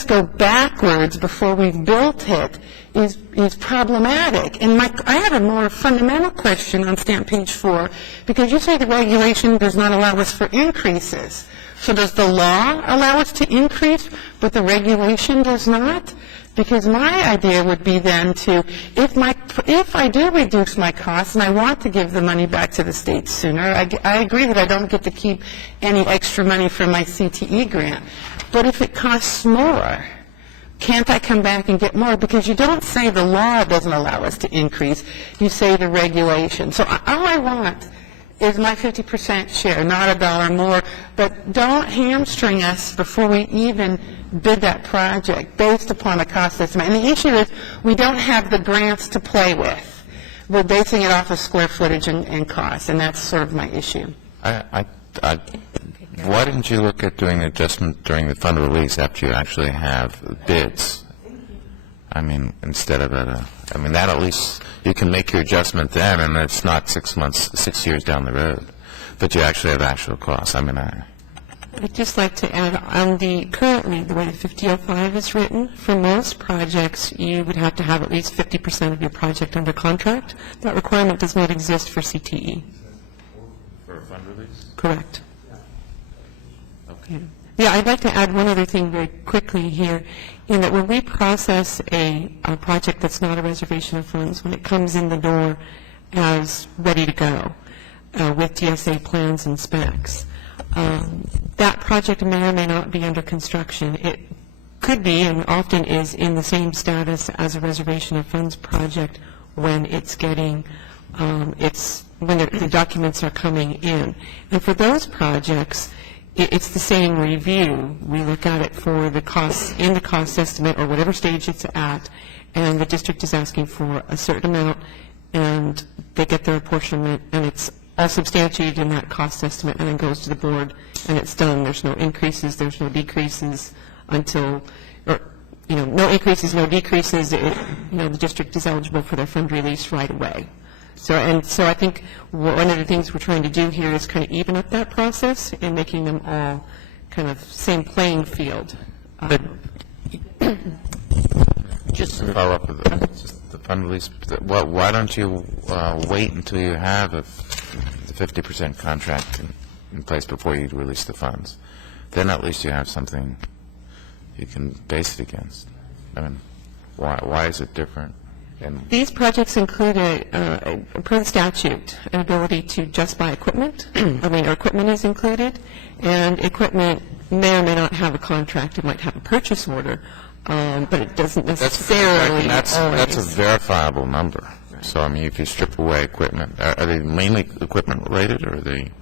go backwards before we've built it is problematic. And I have a more fundamental question on stamp page 4, because you say the regulation does not allow us for increases. So does the law allow us to increase, but the regulation does not? Because my idea would be then to, if I do reduce my costs and I want to give the money back to the state sooner, I agree that I don't get to keep any extra money from my CTE grant. But if it costs more, can't I come back and get more? Because you don't say the law doesn't allow us to increase. You say the regulation. So all I want is my 50% share, not a dollar more. But don't hamstring us before we even bid that project based upon a cost estimate. And the issue is we don't have the grants to play with. We're basing it off of square footage and cost, and that's sort of my issue. Why didn't you look at doing an adjustment during the fund release after you actually have bids? I mean, instead of that at least you can make your adjustment then, and it's not 6 months, 6 years down the road, but you actually have actual costs. I'd just like to add, on currently, the way the 5005 is written, for most projects, you would have to have at least 50% of your project under contract. That requirement does not exist for CTE. For a fund release? Correct. Okay. Yeah, I'd like to add one other thing very quickly here, in that when we process a project that's not a reservation of funds, when it comes in the door as ready to go with DSA plans and specs, that project may or may not be under construction. It could be, and often is, in the same status as a reservation of funds project when it's getting, when the documents are coming in. And for those projects, it's the same review. We look at it for the costs in the cost estimate or whatever stage it's at, and the district is asking for a certain amount, and they get their apportionment, and it's all substantiated in that cost estimate, and then goes to the board, and it's done. There's no increases, there's no decreases until, or, no increases, no decreases. The district is eligible for their fund release right away. So I think one of the things we're trying to do here is kind of even up that process and making them all kind of same playing field. Just to follow up with the fund release, why don't you wait until you have the 50% contract in place before you release the funds? Then at least you have something you can base it against. Why is it different? These projects include, per statute, an ability to just buy equipment. Or equipment is included, and equipment may or may not have a contract. It might have a purchase order, but it doesn't necessarily That's a verifiable number. So, if you strip away equipment, are they mainly equipment related, or are they?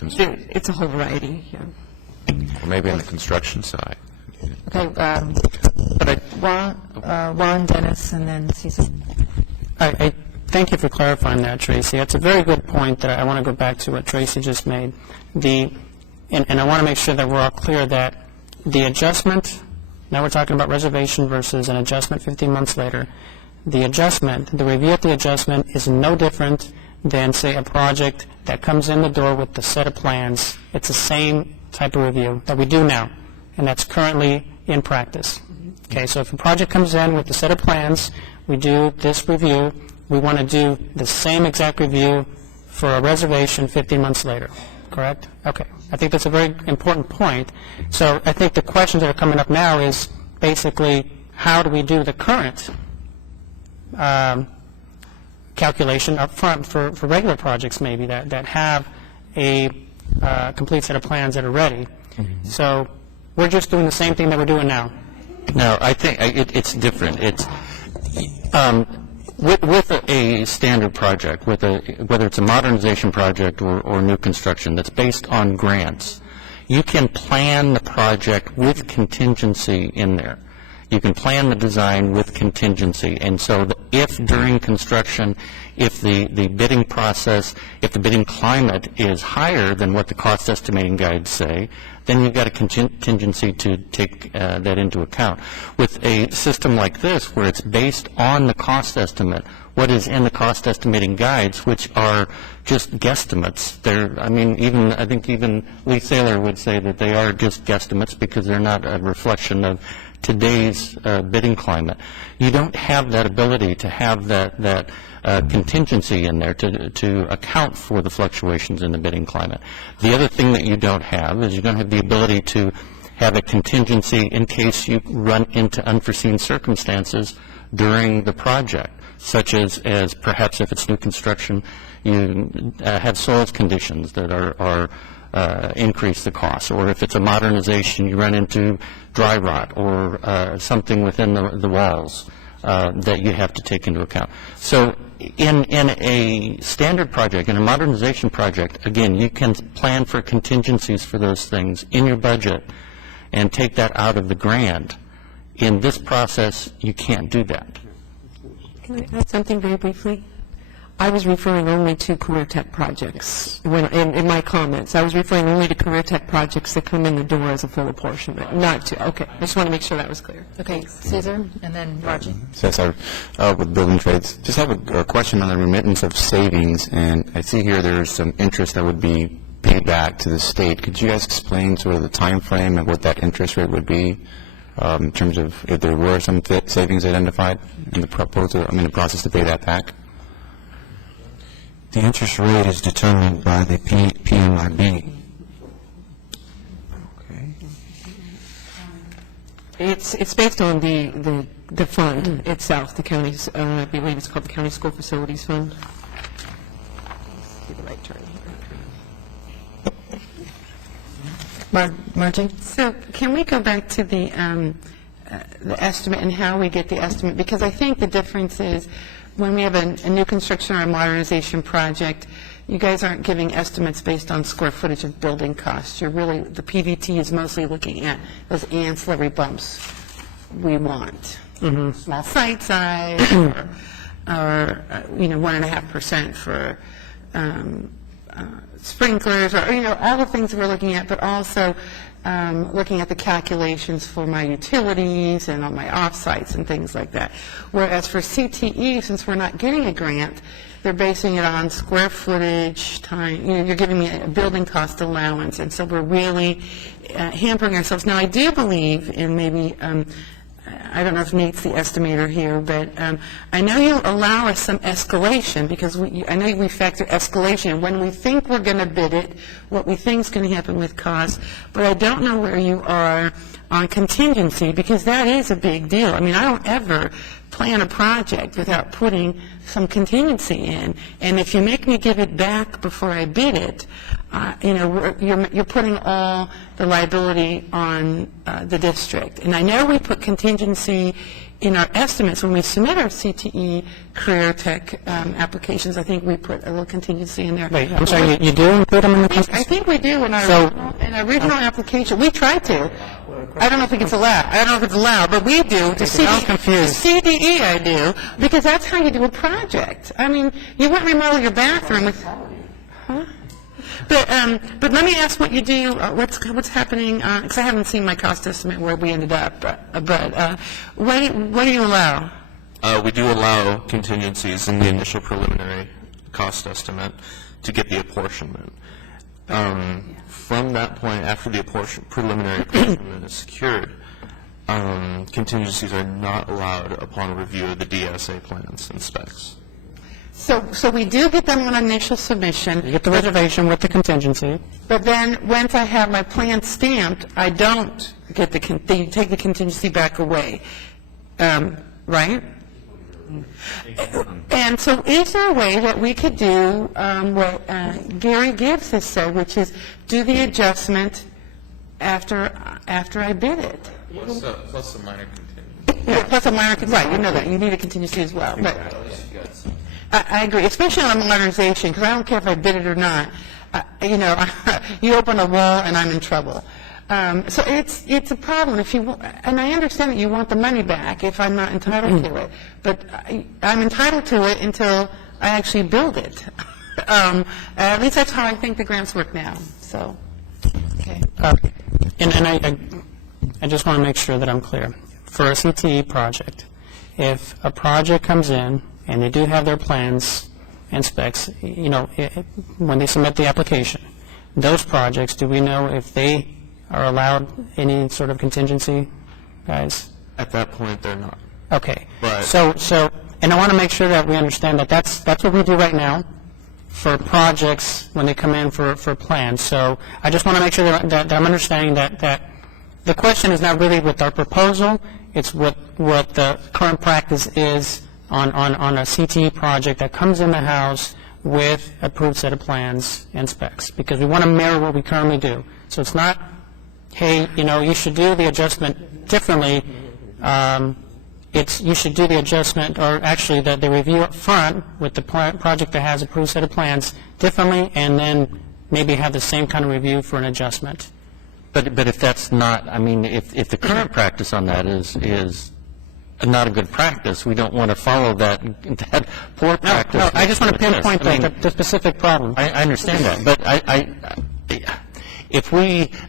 It's a whole variety, yeah. Or maybe on the construction side. Okay, Juan, Dennis, and then Cecil. I thank you for clarifying that, Tracy. That's a very good point that I want to go back to what Tracy just made. And I want to make sure that we're all clear that the adjustment, now we're talking about reservation versus an adjustment 15 months later. The adjustment, the review of the adjustment is no different than, say, a project that comes in the door with the set of plans. It's the same type of review that we do now, and that's currently in practice. Okay, so if a project comes in with a set of plans, we do this review. We want to do the same exact review for a reservation 15 months later, correct? Okay, I think that's a very important point. So I think the questions that are coming up now is basically how do we do the current calculation up front for regular projects maybe that have a complete set of plans that are ready. So we're just doing the same thing that we're doing now. No, I think it's different. It's with a standard project, whether it's a modernization project or new construction that's based on grants, you can plan the project with contingency in there. You can plan the design with contingency. And so if during construction, if the bidding process, if the bidding climate is higher than what the cost estimating guides say, then you've got a contingency to take that into account. With a system like this, where it's based on the cost estimate, what is in the cost estimating guides, which are just guesstimates. I think even Lee Saylor would say that they are just guesstimates because they're not a reflection of today's bidding climate. You don't have that ability to have that contingency in there to account for the fluctuations in the bidding climate. The other thing that you don't have is you don't have the ability to have a contingency in case you run into unforeseen circumstances during the project, such as perhaps if it's new construction, you have soils conditions that are increase the cost, or if it's a modernization, you run into dry rot or something within the walls. that you have to take into account. So in a standard project, in a modernization project, again, you can plan for contingencies for those things in your budget and take that out of the grant. In this process, you can't do that. Can I add something very briefly? I was referring only to career tech projects in my comments. I was referring only to career tech projects that come in the door as a full apportionment, not to. Okay, I just want to make sure that was clear. Okay, Caesar, and then Margie. Cesar, with building trades. Just have a question on the remittance of savings, and I see here there's some interest that would be paid back to the state. Could you guys explain sort of the time frame and what that interest rate would be in terms of if there were some savings identified in the proposal, the process to pay that back? The interest rate is determined by the PMIB. Okay. It's based on the fund itself, the county's, I believe it's called the County School Facilities Fund. Let's do the right turn here. Margie? So can we go back to the estimate and how we get the estimate? Because I think the difference is when we have a new construction or a modernization project, you guys aren't giving estimates based on square footage of building costs. You're really, the PVT is mostly looking at those ancillary bumps we want. Small site size or 1.5% for sprinklers, or all the things that we're looking at, but also looking at the calculations for my utilities and on my off-sites and things like that. Whereas for CTE, since we're not getting a grant, they're basing it on square footage, time, you're giving me a building cost allowance, and so we're really hampering ourselves. Now, I do believe in maybe, I don't know if Nate's the estimator here, but I know you allow us some escalation, because I know we factor escalation when we think we're going to bid it, what we think is going to happen with costs, but I don't know where you are on contingency, because that is a big deal. I mean, I don't ever plan a project without putting some contingency in, and if you make me give it back before I bid it, you're putting all the liability on the district. And I know we put contingency in our estimates when we submit our CTE career tech applications. I think we put a little contingency in there. Wait, I'm sorry, you do include them in the I think we do in our original application. We try to. I don't know if it's allowed, but we do. To CDE, I do, because that's how you do a project. I mean, you wouldn't remodel your bathroom with, huh? But let me ask what you do, what's happening, because I haven't seen my cost estimate where we ended up, but what do you allow? We do allow contingencies in the initial preliminary cost estimate to get the apportionment. From that point, after the preliminary apportionment is secured, contingencies are not allowed upon review of the DSA plans and specs. So we do get them on initial submission. You get the reservation with the contingency. But then once I have my plan stamped, I don't get you take the contingency back away, right? And so is there a way that we could do what Gary Gibbs has said, which is do the adjustment after I bid it? Plus a minor contingency. Yeah, plus a minor, right, you know that. You need a contingency as well. But I agree, especially on modernization, because I don't care if I bid it or not. You open a wall and I'm in trouble. So it's a problem if you, and I understand that you want the money back if I'm not entitled to it, but I'm entitled to it until I actually build it. At least that's how I think the grants work now. So, okay. And I just want to make sure that I'm clear. For a CTE project, if a project comes in and they do have their plans and specs, when they submit the application, those projects, do we know if they are allowed any sort of contingency, guys? At that point, they're not. Okay. Right. So, and I want to make sure that we understand that that's what we do right now for projects when they come in for plans. So I just want to make sure that I'm understanding that the question is not really with our proposal, it's what the current practice is on a CTE project that comes in the house with approved set of plans and specs, because we want to mirror what we currently do. So it's not, hey, you should do the adjustment differently. you should do the adjustment, or actually the review up front with the project that has approved set of plans differently, and then maybe have the same kind of review for an adjustment. But if that's not, I mean, if the current practice on that is not a good practice, we don't want to follow that poor practice. No, I just want to pinpoint I mean, the specific problem. I understand that, but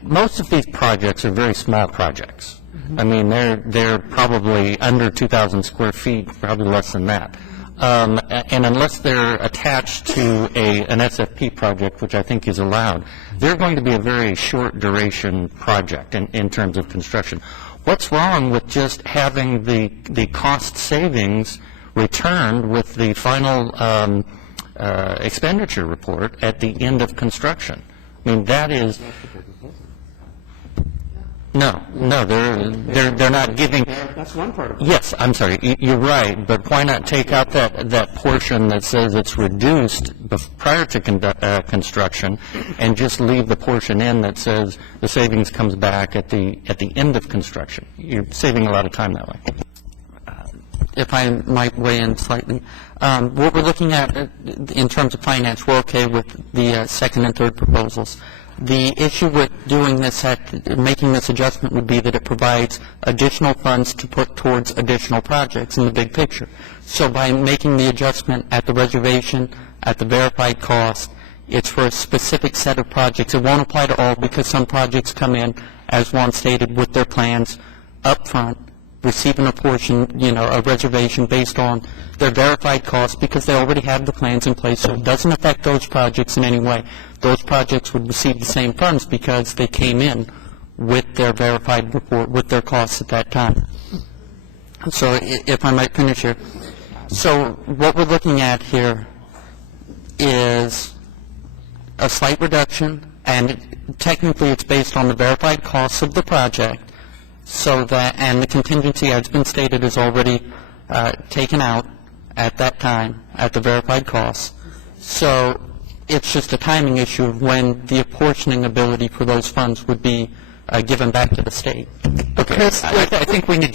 most of these projects are very small projects. I mean, they're probably under 2,000 square feet, probably less than that. And unless they're attached to an SFP project, which I think is allowed, they're going to be a very short duration project in terms of construction. What's wrong with just having the cost savings returned with the final expenditure report at the end of construction? I mean, that is... No, they're not giving... That's one part of it. Yes, I'm sorry, you're right, but why not take out that portion that says it's reduced prior to construction, and just leave the portion in that says the savings comes back at the end of construction? You're saving a lot of time that way. If I might weigh in slightly, what we're looking at in terms of finance, we're okay with the second and third proposals. The issue with doing this, making this adjustment, would be that it provides additional funds to put towards additional projects in the big picture. So by making the adjustment at the reservation, at the verified cost, it's for a specific set of projects. It won't apply to all, because some projects come in, as Juan stated, with their plans up front, receiving a portion, a reservation based on their verified costs, because they already have the plans in place, so it doesn't affect those projects in any way. Those projects would receive the same funds because they came in with their verified report, with their costs at that time. So if I might finish here. So what we're looking at here is a slight reduction, and technically it's based on the verified costs of the project, so that, and the contingency, as been stated, is already taken out at that time at the verified costs. So it's just a timing issue of when the apportioning ability for those funds would be given back to the state. Okay, I think we need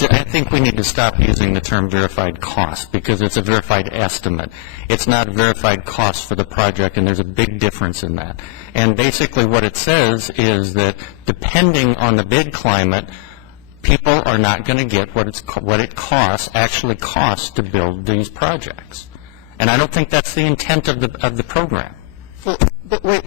to stop using the term verified cost, because it's a verified estimate. It's not a verified cost for the project, and there's a big difference in that. And basically what it says is that depending on the bid climate, people are not going to get what it actually costs to build these projects. And I don't think that's the intent of the program. Well, but wait,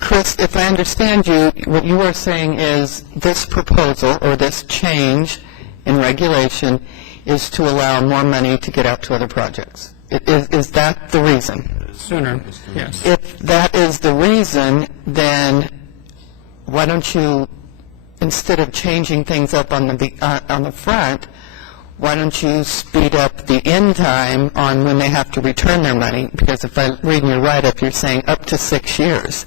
Chris, if I understand you, what you are saying is this proposal, or this change in regulation, is to allow more money to get out to other projects. Is that the reason? Sooner, yes. If that is the reason, then why don't you, instead of changing things up on the front, why don't you speed up the end time on when they have to return their money? Because if I'm reading your write-up, you're saying up to 6 years.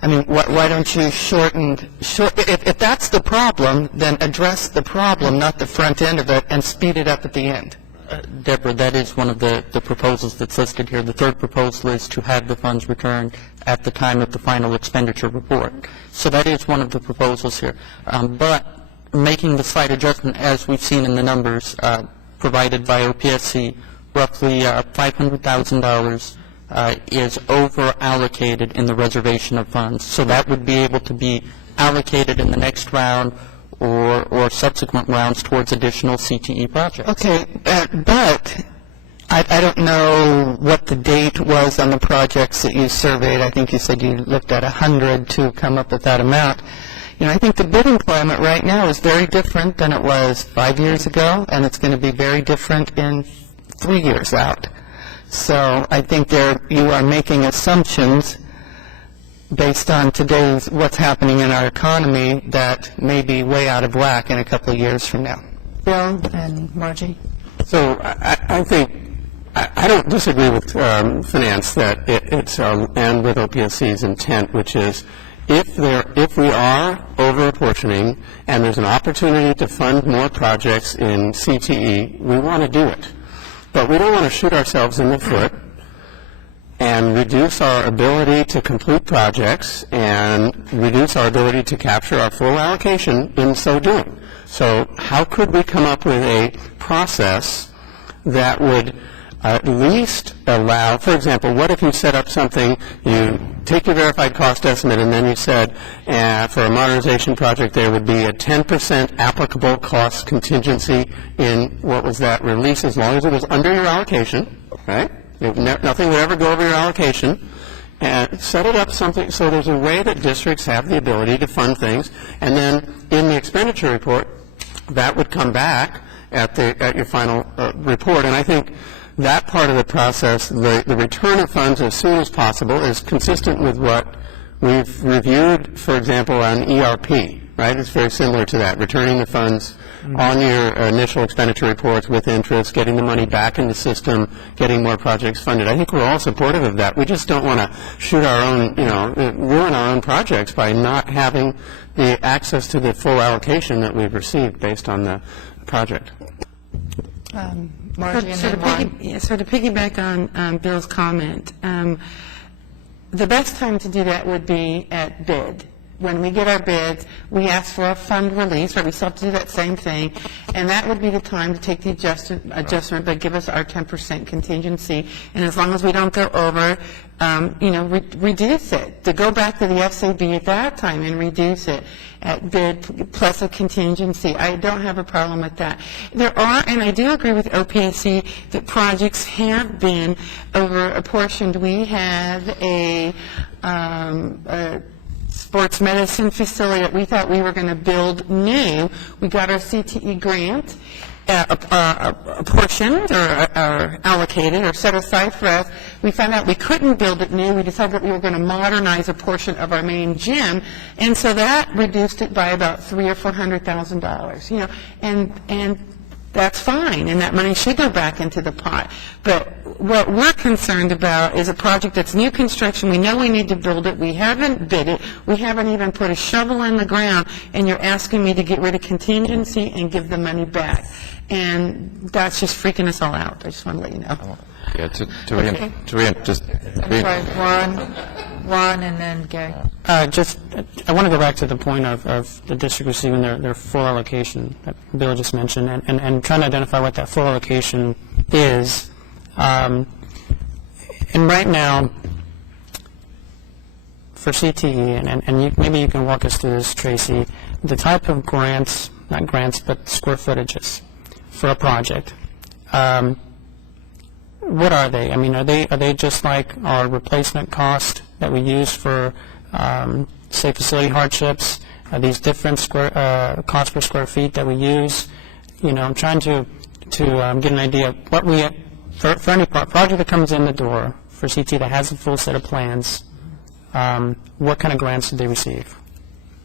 I mean, why don't you if that's the problem, then address the problem, not the front end of it, and speed it up at the end. Deborah, that is one of the proposals that's listed here. The third proposal is to have the funds returned at the time of the final expenditure report. So that is one of the proposals here. But making the slight adjustment, as we've seen in the numbers provided by OPSC, roughly $500,000 is over-allocated in the reservation of funds. So that would be able to be allocated in the next round or subsequent rounds towards additional CTE projects. Okay, but I don't know what the date was on the projects that you surveyed. I think you said you looked at 100 to come up with that amount. You know, I think the bidding climate right now is very different than it was 5 years ago, and it's going to be very different in 3 years out. So I think you are making assumptions based on today's what's happening in our economy that may be way out of whack in a couple of years from now. Bill and Margie? So I think I don't disagree with finance that it's and with OPSC's intent, which is if we are over-apportioning and there's an opportunity to fund more projects in CTE, we want to do it. But we don't want to shoot ourselves in the foot and reduce our ability to complete projects and reduce our ability to capture our full allocation in so doing. So how could we come up with a process that would at least allow, for example, what if you set up something, you take your verified cost estimate, and then you said for a modernization project there would be a 10% applicable cost contingency in, what was that, release, as long as it was under your allocation, right? Nothing would ever go over your allocation. And set it up something so there's a way that districts have the ability to fund things, and then in the expenditure report, that would come back at your final report. And I think that part of the process, the return of funds as soon as possible, is consistent with what we've reviewed, for example, on ERP, right? It's very similar to that, returning the funds on your initial expenditure reports with interest, getting the money back in the system, getting more projects funded. I think we're all supportive of that. We just don't want to shoot our own, ruin our own projects by not having the access to the full allocation that we've received based on the project. Margie, and then Juan. So to piggyback on Bill's comment, the best time to do that would be at bid. When we get our bids, we ask for a fund release, or we still have to do that same thing, and that would be the time to take the adjustment, but give us our 10% contingency. And as long as we don't go over, reduce it. To go back to the FCB at that time and reduce it at bid plus a contingency. I don't have a problem with that. There are, and I do agree with OPC, that projects have been over apportioned. We have a sports medicine facility that we thought we were going to build new. We got our CTE grant apportioned or allocated or set aside for us. We found out we couldn't build it new. We decided that we were going to modernize a portion of our main gym, and so that reduced it by about $300,000 or $400,000. And that's fine, and that money should go back into the pot. But what we're concerned about is a project that's new construction. We know we need to build it. We haven't bid it. We haven't even put a shovel in the ground, and you're asking me to get rid of contingency and give the money back. And that's just freaking us all out. I just want to let you know. Yeah, I'm sorry, Juan, and then Gary. I want to go back to the point of the district receiving their full allocation that Bill just mentioned, and trying to identify what that full allocation is. And right now, for CTE, and maybe you can walk us through this, Tracy, the type of grants, not grants, but square footages for a project. What are they? I mean, are they just like our replacement cost that we use for, say, facility hardships? Are these different cost per square feet that we use? I'm trying to get an idea of what we, for any project that comes in the door for CT that has a full set of plans, what kind of grants do they receive?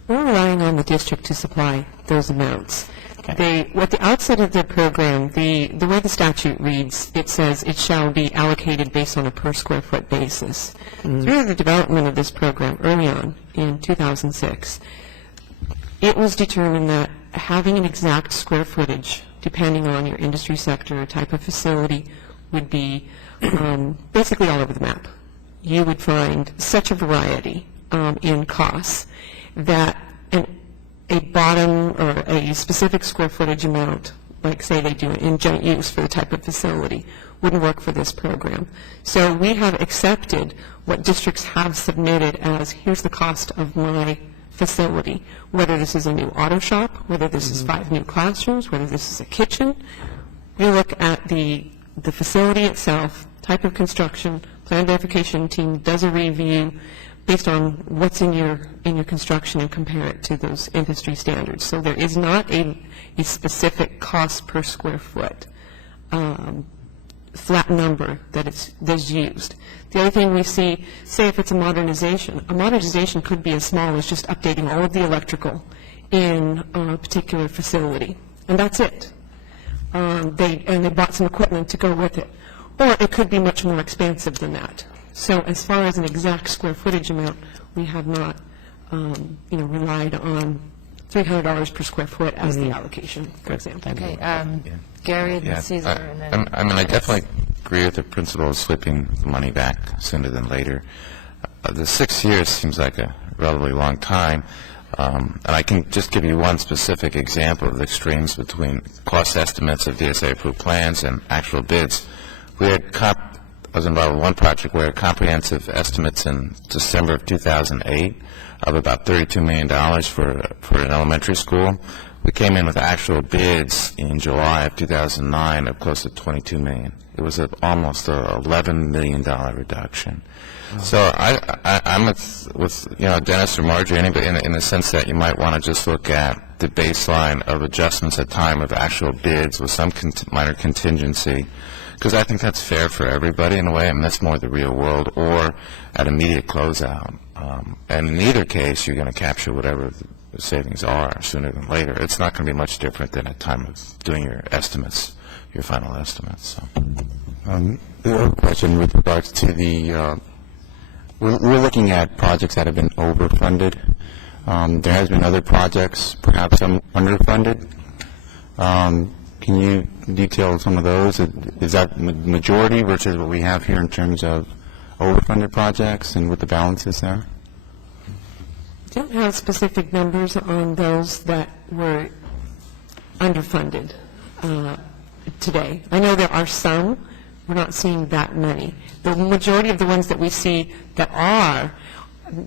We're relying on the district to supply those amounts. Okay. At the outset of the program, the way the statute reads, it says it shall be allocated based on a per square foot basis. Through the development of this program early on in 2006, it was determined that having an exact square footage, depending on your industry sector or type of facility, would be basically all over the map. You would find such a variety in costs that a bottom or a specific square footage amount, like say they do in joint use for the type of facility, wouldn't work for this program. So we have accepted what districts have submitted as, here's the cost of my facility, whether this is a new auto shop, whether this is 5 new classrooms, whether this is a kitchen. We look at the facility itself, type of construction, plan verification team does a review based on what's in your construction and compare it to those industry standards. So there is not a specific cost per square foot flat number that's used. The other thing we see, say if it's a modernization could be as small as just updating all of the electrical in a particular facility, and that's it. They bought some equipment to go with it. Or it could be much more expansive than that. So as far as an exact square footage amount, we have not, relied on $300 per square foot as the allocation, for example. Okay, Gary, then Caesar, and then... I definitely agree with the principle of sweeping the money back sooner than later. The 6 years seems like a relatively long time. And I can just give you one specific example of the extremes between cost estimates of DSA-approved plans and actual bids. We had I was involved with one project where comprehensive estimates in December of 2008 of about $32 million for an elementary school. We came in with actual bids in July of 2009 of close to $22 million. It was almost a $11 million reduction. So I'm with Dennis or Marjorie, anybody, in the sense that you might want to just look at the baseline of adjustments at time of actual bids with some minor contingency, because I think that's fair for everybody in a way. I mean, that's more the real world, or at immediate closeout. And in either case, you're going to capture whatever the savings are sooner than later. It's not going to be much different than at time of doing your estimates, your final estimates. So. The other question with regards to the we're looking at projects that have been overfunded. There has been other projects, perhaps some underfunded. Can you detail some of those? Is that majority versus what we have here in terms of overfunded projects and what the balance is there? I don't have specific numbers on those that were underfunded today. I know there are some. We're not seeing that many. The majority of the ones that we see that are,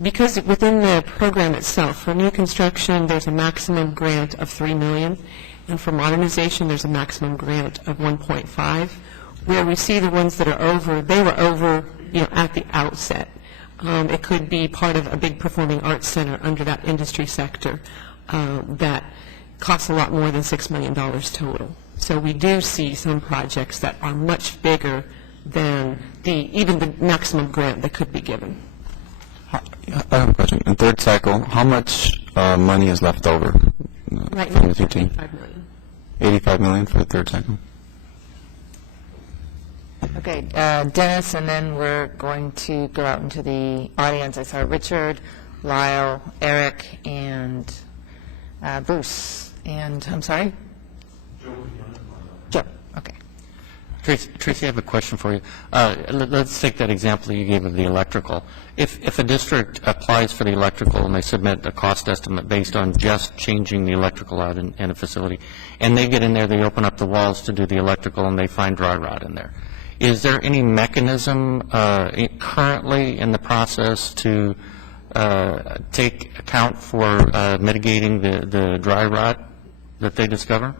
because within the program itself, for new construction, there's a maximum grant of $3 million, and for modernization, there's a maximum grant of $1.5. Where we see the ones that are over, they were over, at the outset. It could be part of a big performing arts center under that industry sector that costs a lot more than $6 million total. So we do see some projects that are much bigger than even the maximum grant that could be given. I have a question. In third cycle, how much money is left over Right from now, the 15? $85 million. $85 million for the third cycle. Okay, Dennis, and then we're going to go out into the audience. I saw Richard, Lyle, Eric, and Bruce. And, I'm sorry? Joe, okay. Tracy, I have a question for you. Let's take that example you gave of the electrical. If a district applies for the electrical and they submit a cost estimate based on just changing the electrical out in a facility, and they get in there, they open up the walls to do the electrical, and they find dry rot in there, is there any mechanism currently in the process to take account for mitigating the dry rot that they discover?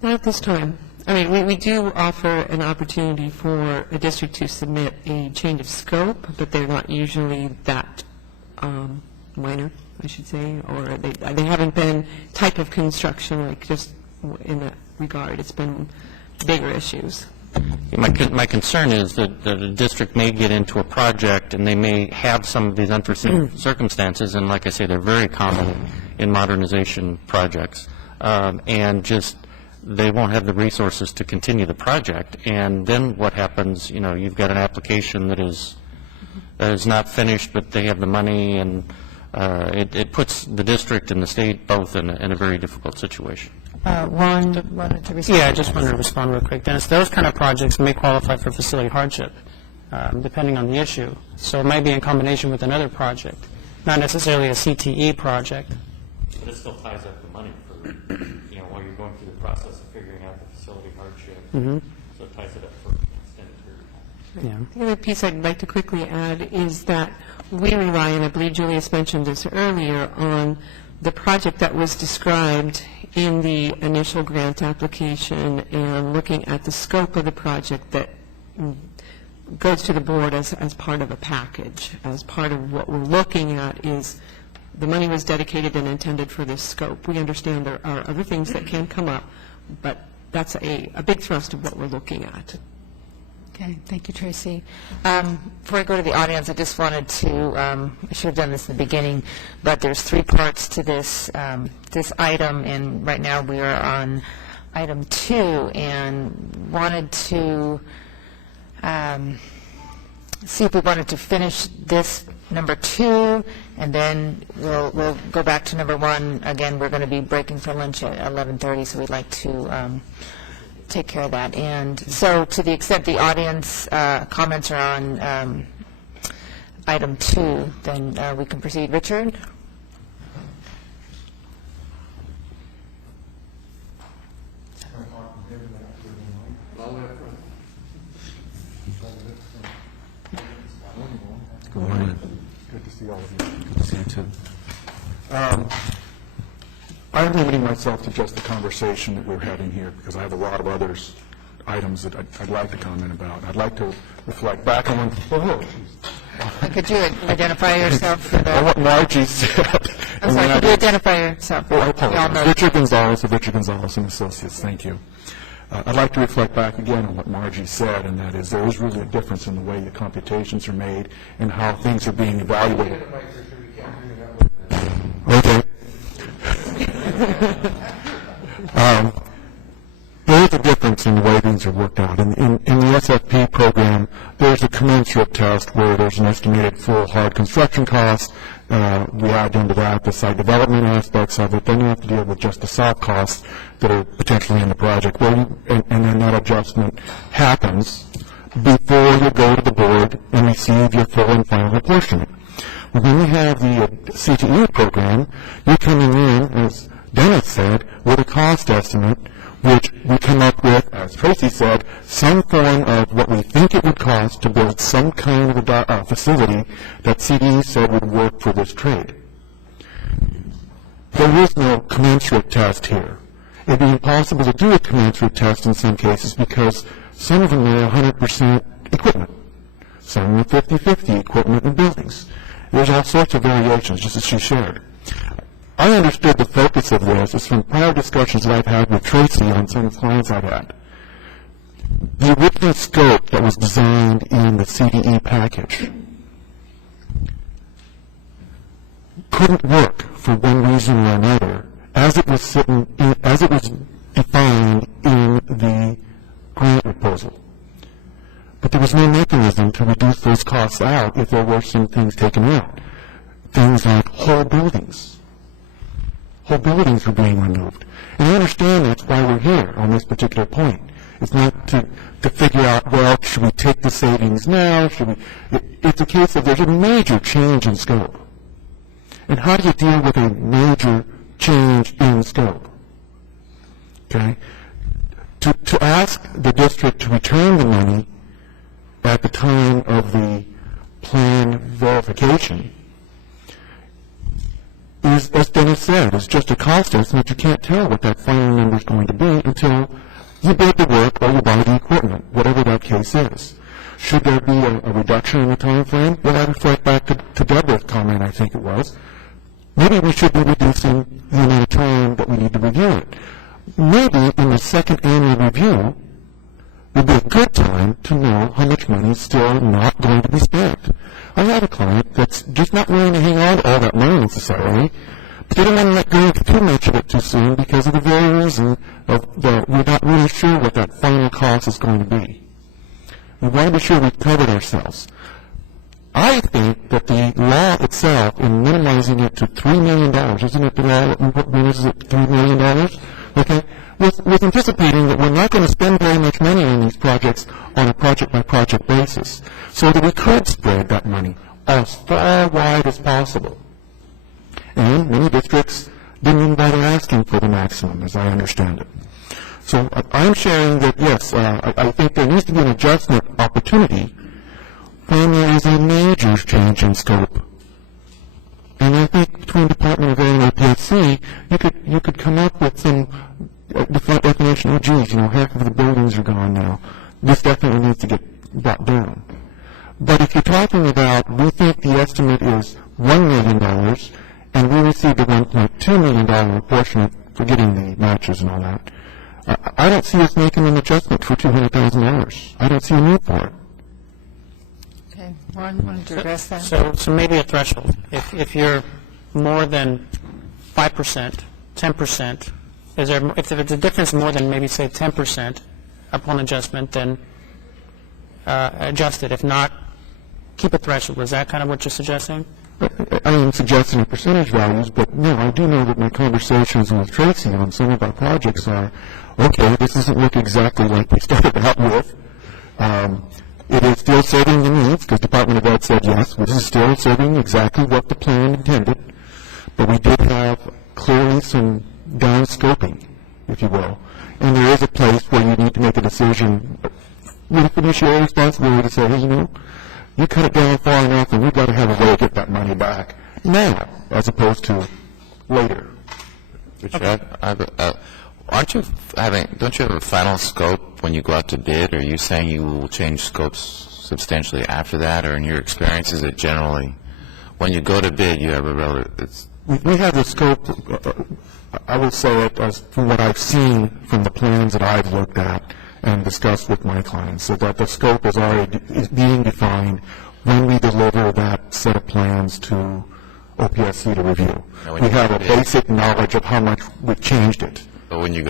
Not at this time. I mean, we do offer an opportunity for a district to submit a change of scope, but they're not usually that minor, I should say, or they haven't been type of construction, like just in that regard. It's been bigger issues. My concern is that a district may get into a project and they may have some of these unforeseen circumstances, and like I say, they're very common in modernization projects, and just they won't have the resources to continue the project. And then what happens, you've got an application that is not finished, but they have the money, and it puts the district and the state both in a very difficult situation. Ron wanted to respond. Yeah, I just wanted to respond real quick, Dennis. Those kind of projects may qualify for facility hardship, depending on the issue. So it might be in combination with another project, not necessarily a CTE project. This still ties up the money for, while you're going through the process of figuring out the facility hardship. So it ties it up for an extended period of time. The other piece I'd like to quickly add is that we rely, and I believe Julius mentioned this earlier, on the project that was described in the initial grant application and looking at the scope of the project that goes to the board as part of a package. As part of what we're looking at is the money was dedicated and intended for this scope. We understand there are other things that can come up, but that's a big thrust of what we're looking at. Okay, thank you, Tracy. Before I go to the audience, I just wanted to, I should have done this in the beginning, but there's 3 parts to this item, and right now we are on item 2, and wanted to see if we wanted to finish this number 2, and then we'll go back to number 1. Again, we're going to be breaking for lunch at 11:30, so we'd like to take care of that. And so to the extent the audience comments are on item 2, then we can proceed. Richard? to see all of you. Good to see you, too. I'm limiting myself to just the conversation that we're having here because I have a lot of items that I'd like to comment about. I'd like to reflect back on Could you identify yourself for the... what Margie said. I'm sorry, could you identify yourself? Oh, I apologize. Richard Gonzalez of Richard Gonzalez and Associates. Thank you. I'd like to reflect back again on what Margie said, and that is there is really a difference in the way the computations are made and how things are being evaluated. Okay. There is a difference in the way things are worked out. In the SFP program, there's a commensurate test where there's an estimated full hard construction cost. We add into that the site development aspects of it. Then you have to deal with just the soft costs that are potentially in the project. And then that adjustment happens before you go to the board and receive your full and final apportionment. When we have the CTE program, you're coming in, as Dennis said, with a cost estimate, which we come up with, as Tracy said, some form of what we think it would cost to build some kind of a facility that CDE said would work for this trade. There is no commensurate test here. It would be impossible to do a commensurate test in some cases because some of them are 100% equipment. Some are 50-50 equipment and buildings. There's all sorts of variations, just as she shared. I understood the focus of this is from prior discussions that I've had with Tracy on some of the clients I've had. The original scope that was designed in the CDE package couldn't work for one reason or another as it was defined in the grant proposal. But there was no mechanism to reduce those costs out if there were some things taken out. Things like whole buildings. Whole buildings were being removed. And I understand that's why we're here on this particular point. It's not to figure out, well, should we take the savings now? It's a case of there's a major change in scope. And how do you deal with a major change in scope? Okay? To ask the district to return the money at the time of the plan verification is, as Dennis said, is just a cost estimate. You can't tell what that final number is going to be until you build the work or you buy the equipment, whatever that case is. Should there be a reduction in the time frame? Well, I reflect back to Deborah's comment, I think it was. Maybe we should be reducing the amount of time that we need to review it. Maybe in the second annual review would be a good time to know how much money is still not going to be spent. I have a client that's just not willing to hang on to all that money necessarily, but they don't want to let go of too much of it too soon because of the very reason of that we're not really sure what that final cost is going to be. We want to be sure we've covered ourselves. I think that the law itself, in minimizing it to $3 million, isn't it the law that is it $3 million? Okay? Was anticipating that we're not going to spend very much money on these projects on a project-by-project basis, so that we could spread that money as far wide as possible. And many districts didn't even bother asking for the maximum, as I understand it. So I'm sharing that, yes, I think there needs to be an adjustment opportunity when there is a major change in scope. And I think between Department of Area and OPSC, you could come up with some definition, oh, geez, half of the buildings are gone now. This definitely needs to get brought down. But if you're talking about, we think the estimate is $1 million, and we received a $1.2 million portion for getting the matches and all that, I don't see us making an adjustment for $200,000. I don't see a need for it. Okay, Ron, wanted to address that? So maybe a threshold. If you're more than 5%, 10%, if there's a difference more than maybe, say, 10% upon adjustment, then adjust it. If not, keep a threshold. Is that kind of what you're suggesting? I am suggesting percentage values, but no, I do know that my conversations with Tracy on some of our projects are, okay, this doesn't look exactly like we started out with. It is still serving the needs, because Department of Ed said yes, this is still serving exactly what the plan intended, but we did have clearly some downscoping, if you will. And there is a place where you need to make a decision with fiduciary responsibility to say, hey, You cut it down far enough, and we've got to have a way to get that money back now, as opposed to later. Richard, don't you have a final scope when you go out to bid? Or are you saying you will change scopes substantially after that? Or in your experience, is it generally, when you go to bid, you have a relative... We have the scope, I would say it as from what I've seen from the plans that I've looked at and discussed with my clients, so that the scope is already being defined when we deliver that set of plans to OPSC to review. We have a basic knowledge of how much we've changed it. But when you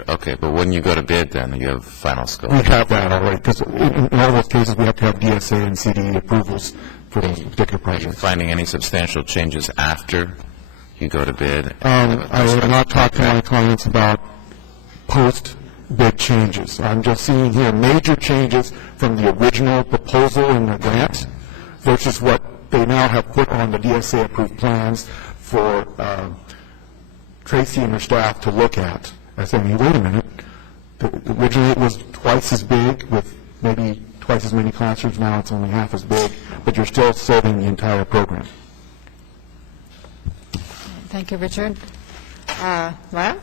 go to bid, then you have final scope. We have that already, because in all those cases, we have to have DSA and CDE approvals for those particular projects. Are you finding any substantial changes after you go to bid? I have not talked to my clients about post-bid changes. I'm just seeing here major changes from the original proposal in the grant versus what they now have put on the DSA-approved plans for Tracy and her staff to look at. I said, wait a minute. Originally it was twice as big with maybe twice as many classrooms. Now it's only half as big, but you're still serving the entire program. Thank you, Richard. Lyle?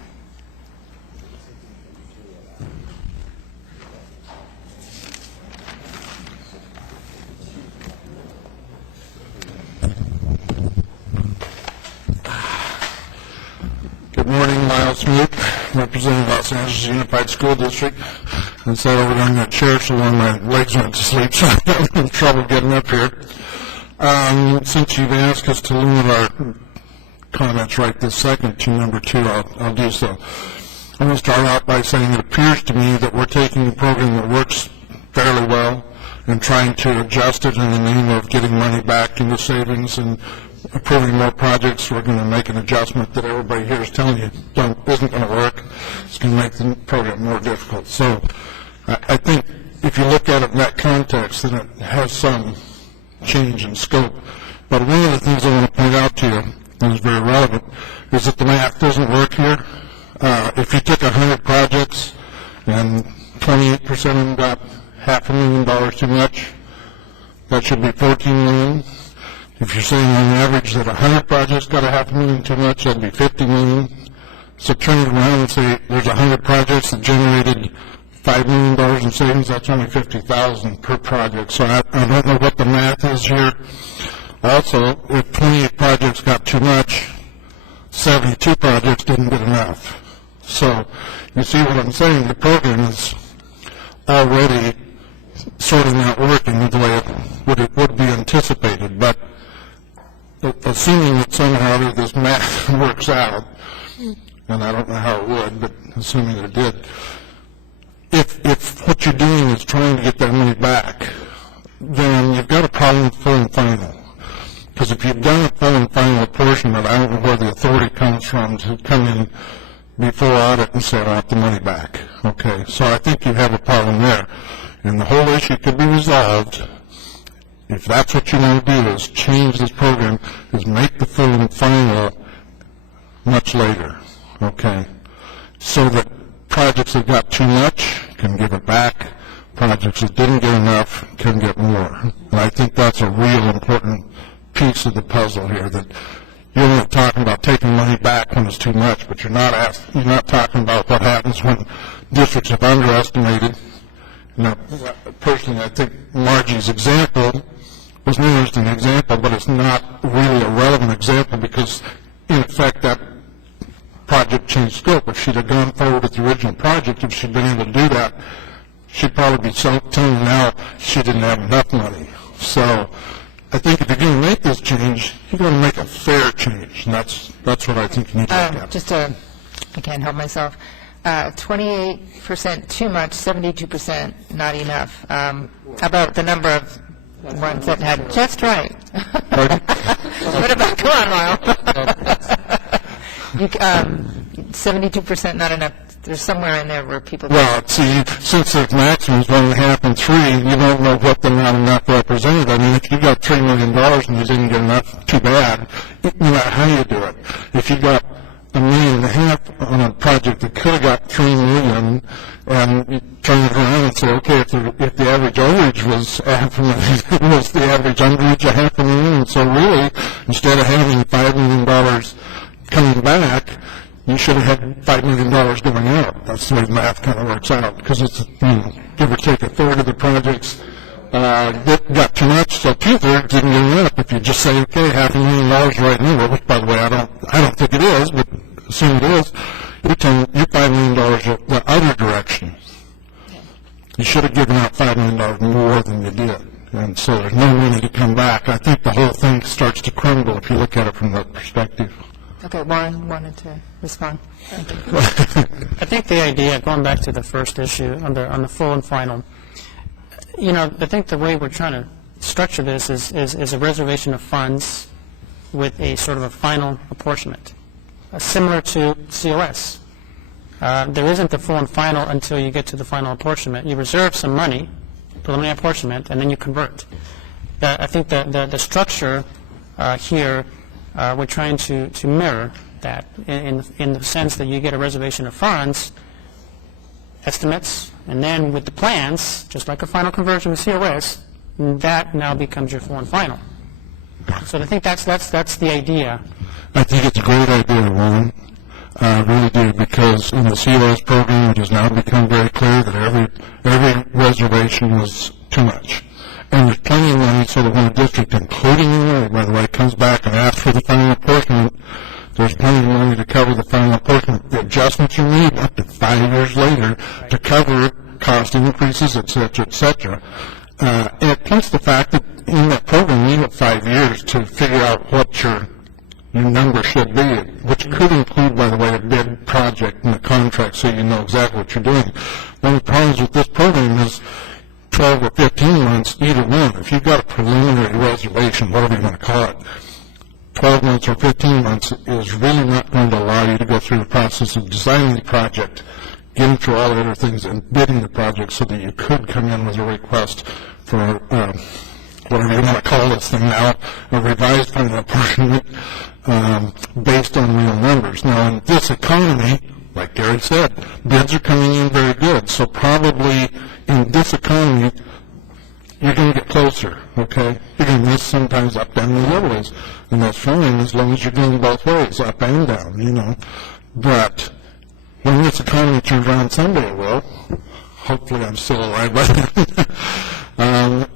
Good morning, Miles Smoot, representing Los Angeles Unified School District. I sat over there in that chair so long my legs went to sleep, so I'm having trouble getting up here. Since you've asked us to limit our comments right this second to number 2, I'll do so. I'm going to start out by saying it appears to me that we're taking a program that works fairly well and trying to adjust it in the name of getting money back into savings and approving more projects. We're going to make an adjustment that everybody here is telling you isn't going to work. It's going to make the program more difficult. So I think if you look at it in that context, then it has some change in scope. But one of the things I want to point out to you, and is very relevant, is that the math doesn't work here. If you took 100 projects and 28% of them got $500,000 too much, that should be $14 million. If you're saying on average that 100 projects got $500,000 too much, that'd be $50 million. So turn it around and say there's 100 projects that generated $5 million in savings, that's only $50,000 per project. So I don't know what the math is here. Also, if 28 projects got too much, 72 projects didn't get enough. So you see what I'm saying? The program is already sort of not working the way it would be anticipated. But assuming that somehow this math works out, and I don't know how it would, but assuming that it did, if what you're doing is trying to get that money back, then you've got a problem with full and final. Because if you've done a full and final apportionment, I don't know where the authority comes from to come in before audit and say, I want the money back. Okay, so I think you have a problem there. And the whole issue could be resolved if that's what you want to do, is change this program, is make the full and final much later. Okay, so that projects that got too much can give it back. Projects that didn't get enough can get more. And I think that's a real important piece of the puzzle here, that you're only talking about taking money back when it's too much, but you're not talking about what happens when districts have underestimated. Now, personally, I think Margie's example was an interesting example, but it's not really a relevant example because, in effect, that project changed scope. If she'd have gone forward with the original project, if she'd been able to do that, she'd probably be telling you now she didn't have enough money. So I think if you're going to make this change, you're going to make a fair change, and that's what I think you need to look at. I can't help myself. 28% too much, 72% not enough. How about the number of ones that had just right? What about, come on, Lyle. 72% not enough. There's somewhere in there where people... Well, see, since the maximums 1.5 and 3, you don't know what the not enough represented. I mean, if you got $3 million and you didn't get enough, too bad. No matter how you do it. If you got $1.5 million on a project that could have got $3 million, and you turn it around and say, okay, if the average overage was $500,000, was the average underage $500,000? And so really, instead of having $5 million coming back, you should have had $5 million going out. That's the way the math kind of works out, because it's, give or take a third of the projects got too much, so 2/3 didn't go up. If you just say, okay, $500,000 right now, which by the way I don't think it is, but assume it is, you're $5 million the other direction. You should have given out $5 million more than you did, and so there's no money to come back. I think the whole thing starts to crumble if you look at it from that perspective. Okay, Warren wanted to respond. I think the idea, going back to the first issue on the full and final, I think the way we're trying to structure this is a reservation of funds with a sort of a final apportionment, similar to COS. There isn't the full and final until you get to the final apportionment. You reserve some money, preliminary apportionment, and then you convert. I think the structure here, we're trying to mirror that in the sense that you get a reservation of funds, estimates, and then with the plans, just like a final conversion with COS, that now becomes your full and final. So I think that's the idea. I think it's a great idea, Warren. I really do, because in the COS program, it has now become very clear that every reservation was too much. And there's plenty of money, so that when a district, including Illinois, by the way, comes back and asks for the final apportionment, there's plenty of money to cover the final apportionment. The adjustments are made up to 5 years later to cover cost increases, et cetera, et cetera. And plus the fact that in that program you have 5 years to figure out what your number should be, which could include, by the way, a bid project in the contract, so you know exactly what you're doing. One of the problems with this program is 12 or 15 months, either one. If you've got a preliminary reservation, whatever you want to call it, 12 months or 15 months is really not going to allow you to go through the process of designing the project, getting through all the other things, and bidding the project, so that you could come in with a request for whatever you want to call this thing now, a revised final apportionment based on real numbers. Now, in this economy, like Gary said, bids are coming in very good, so probably in this economy, you're going to get closer, okay? You're going to miss sometimes up, down, and the other ways, and that's fine as long as you're going both ways, up and down, But when this economy turns around, someday it will. Hopefully I'm still alive by then.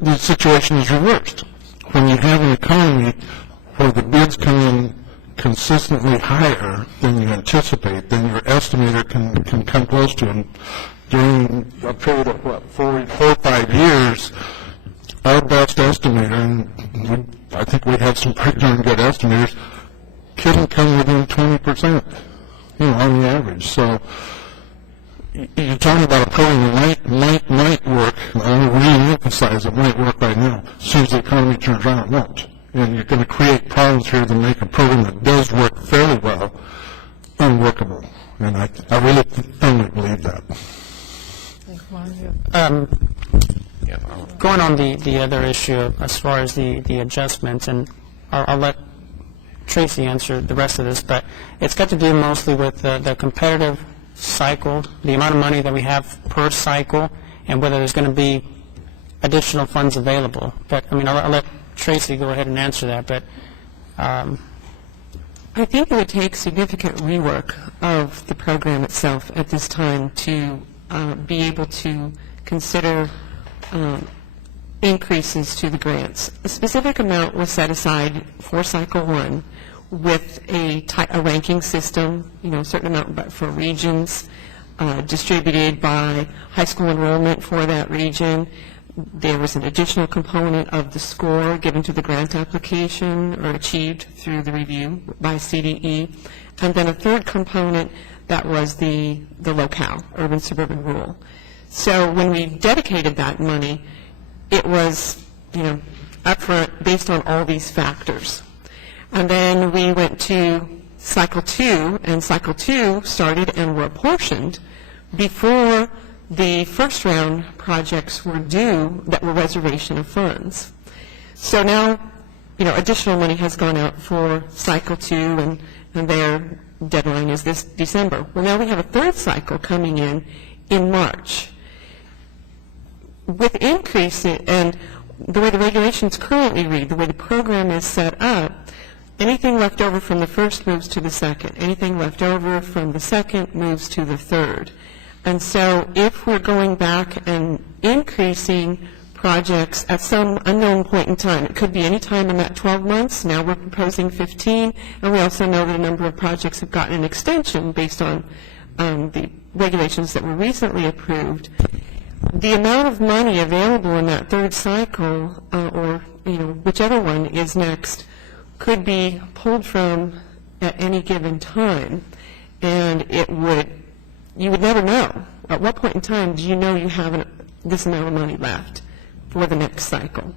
The situation is reversed. When you have an economy where the bids come in consistently higher than you anticipate, then your estimator can come close to them. During a period of, 4 or 5 years, our best estimator, and I think we had some pretty darn good estimators, couldn't come within 20%, on the average. So you're talking about a program that might work. I want to really emphasize it might work right now. As soon as the economy turns around, it won't. And you're going to create problems here that make a program that does work fairly well unworkable. And I really firmly believe that. Going on the other issue as far as the adjustments, and I'll let Tracy answer the rest of this, but it's got to do mostly with the competitive cycle, the amount of money that we have per cycle, and whether there's going to be additional funds available. But, I'll let Tracy go ahead and answer that, but I think it would take significant rework of the program itself at this time to be able to consider increases to the grants. A specific amount was set aside for Cycle 1 with a ranking system, a certain amount for regions, distributed by high school enrollment for that region. There was an additional component of the score given to the grant application or achieved through the review by CDE. And then a third component that was the locale, urban, suburban, rural. So when we dedicated that money, it was, upfront based on all these factors. And then we went to Cycle 2, and Cycle 2 started and were apportioned before the first round projects were due that were reservation of funds. So now, additional money has gone out for Cycle 2, and their deadline is this December. Well, now we have a third cycle coming in March. With increase and the way the regulations currently read, the way the program is set up, anything left over from the first moves to the second. Anything left over from the second moves to the third. And so if we're going back and increasing projects at some unknown point in time, it could be any time in that 12 months. Now we're proposing 15, and we also know that a number of projects have gotten an extension based on the regulations that were recently approved. The amount of money available in that third cycle, or whichever one is next, could be pulled from at any given time, and you would never know. At what point in time do you know you have this amount of money left for the next cycle?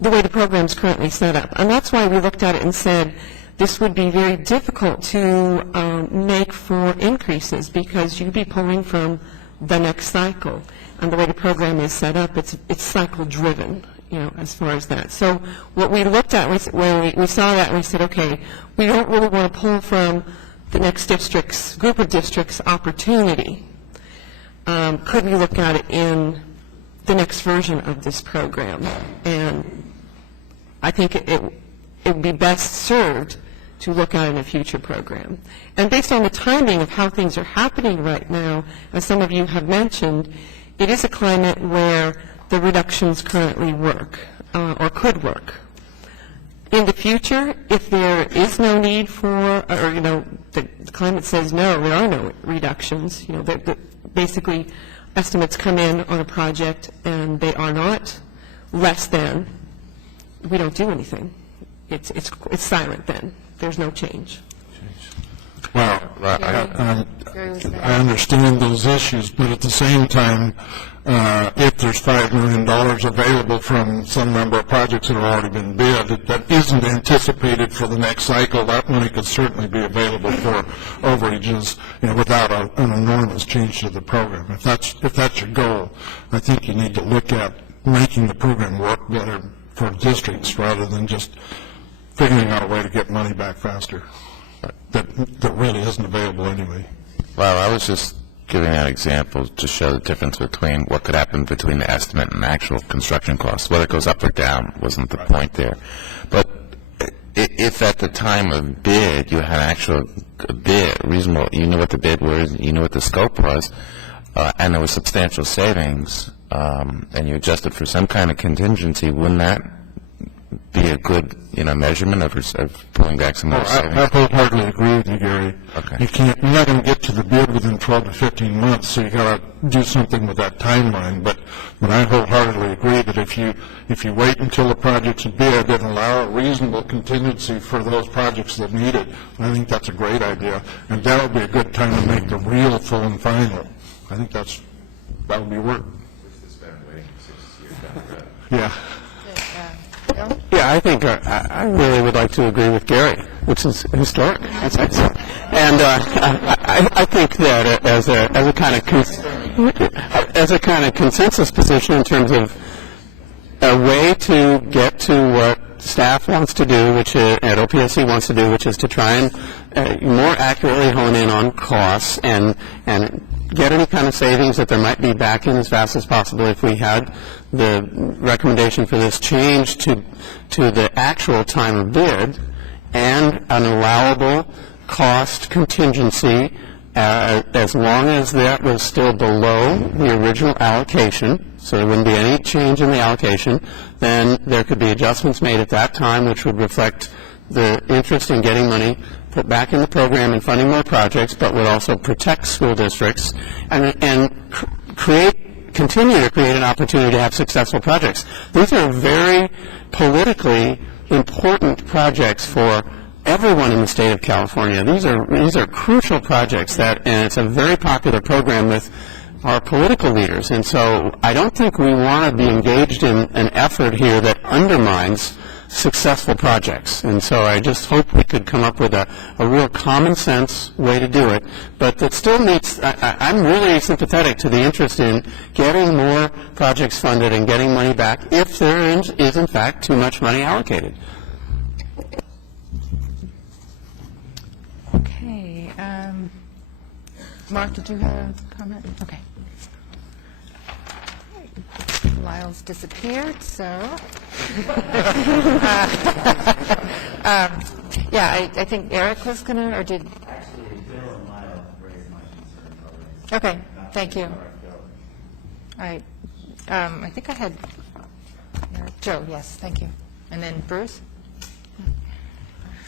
The way the program's currently set up. And that's why we looked at it and said this would be very difficult to make for increases, because you'd be pulling from the next cycle. And the way the program is set up, it's cycle driven, as far as that. So what we looked at when we saw that, we said, okay, we don't really want to pull from the next group of districts opportunity. Could we look at it in the next version of this program? And I think it would be best served to look at in a future program. And based on the timing of how things are happening right now, as some of you have mentioned, it is a climate where the reductions currently work, or could work. In the future, if there is no need for, or the climate says no, there are no reductions, basically estimates come in on a project and they are not less than, we don't do anything. It's silent then. There's no change. Well, I understand those issues, but at the same time, if there's $5 million available from some number of projects that have already been bid that isn't anticipated for the next cycle, that money could certainly be available for overages, without an enormous change to the program. If that's your goal, I think you need to look at making the program work better for districts rather than just figuring out a way to get money back faster that really isn't available anyway. Well, I was just giving that example to show the difference between what could happen between the estimate and the actual construction costs. Whether it goes up or down wasn't the point there. But if at the time of bid you had actual bid, reasonable, you knew what the bid was, you knew what the scope was, and there was substantial savings, and you adjusted for some kind of contingency, wouldn't that be a good, measurement of pulling back some more savings? I wholeheartedly agree with you, Gary. Okay. You're not going to get to the bid within 12 to 15 months, so you got to do something with that timeline. But I wholeheartedly agree that if you wait until the project's bid and allow a reasonable contingency for those projects that need it, I think that's a great idea, and that would be a good time to make the real full and final. I think that would be work. Yeah. Yeah, I think I really would like to agree with Gary, which is historic. That's excellent. And I think that as a kind of consensus position in terms of a way to get to what staff wants to do, which at OPSC wants to do, which is to try and more accurately hone in on costs and get any kind of savings that there might be back in as fast as possible if we had the recommendation for this change to the actual time of bid and an allowable cost contingency as long as that was still below the original allocation, so there wouldn't be any change in the allocation, then there could be adjustments made at that time which would reflect the interest in getting money put back in the program and funding more projects, but would also protect school districts and continue to create an opportunity to have successful projects. These are very politically important projects for everyone in the state of California. These are crucial projects and it's a very popular program with our political leaders. And so I don't think we want to be engaged in an effort here that undermines successful projects. And so I just hope we could come up with a real common sense way to do it, but that still meets, I'm really sympathetic to the interest in getting more projects funded and getting money back if there is in fact too much money allocated. Mark, did you have a comment? Okay. Lyle's disappeared, so. Yeah, I think Eric was going to, or did? Actually, Bill and Lyle raised my concern already. Okay, thank you. All right. I think I had Joe, yes, thank you. And then Bruce?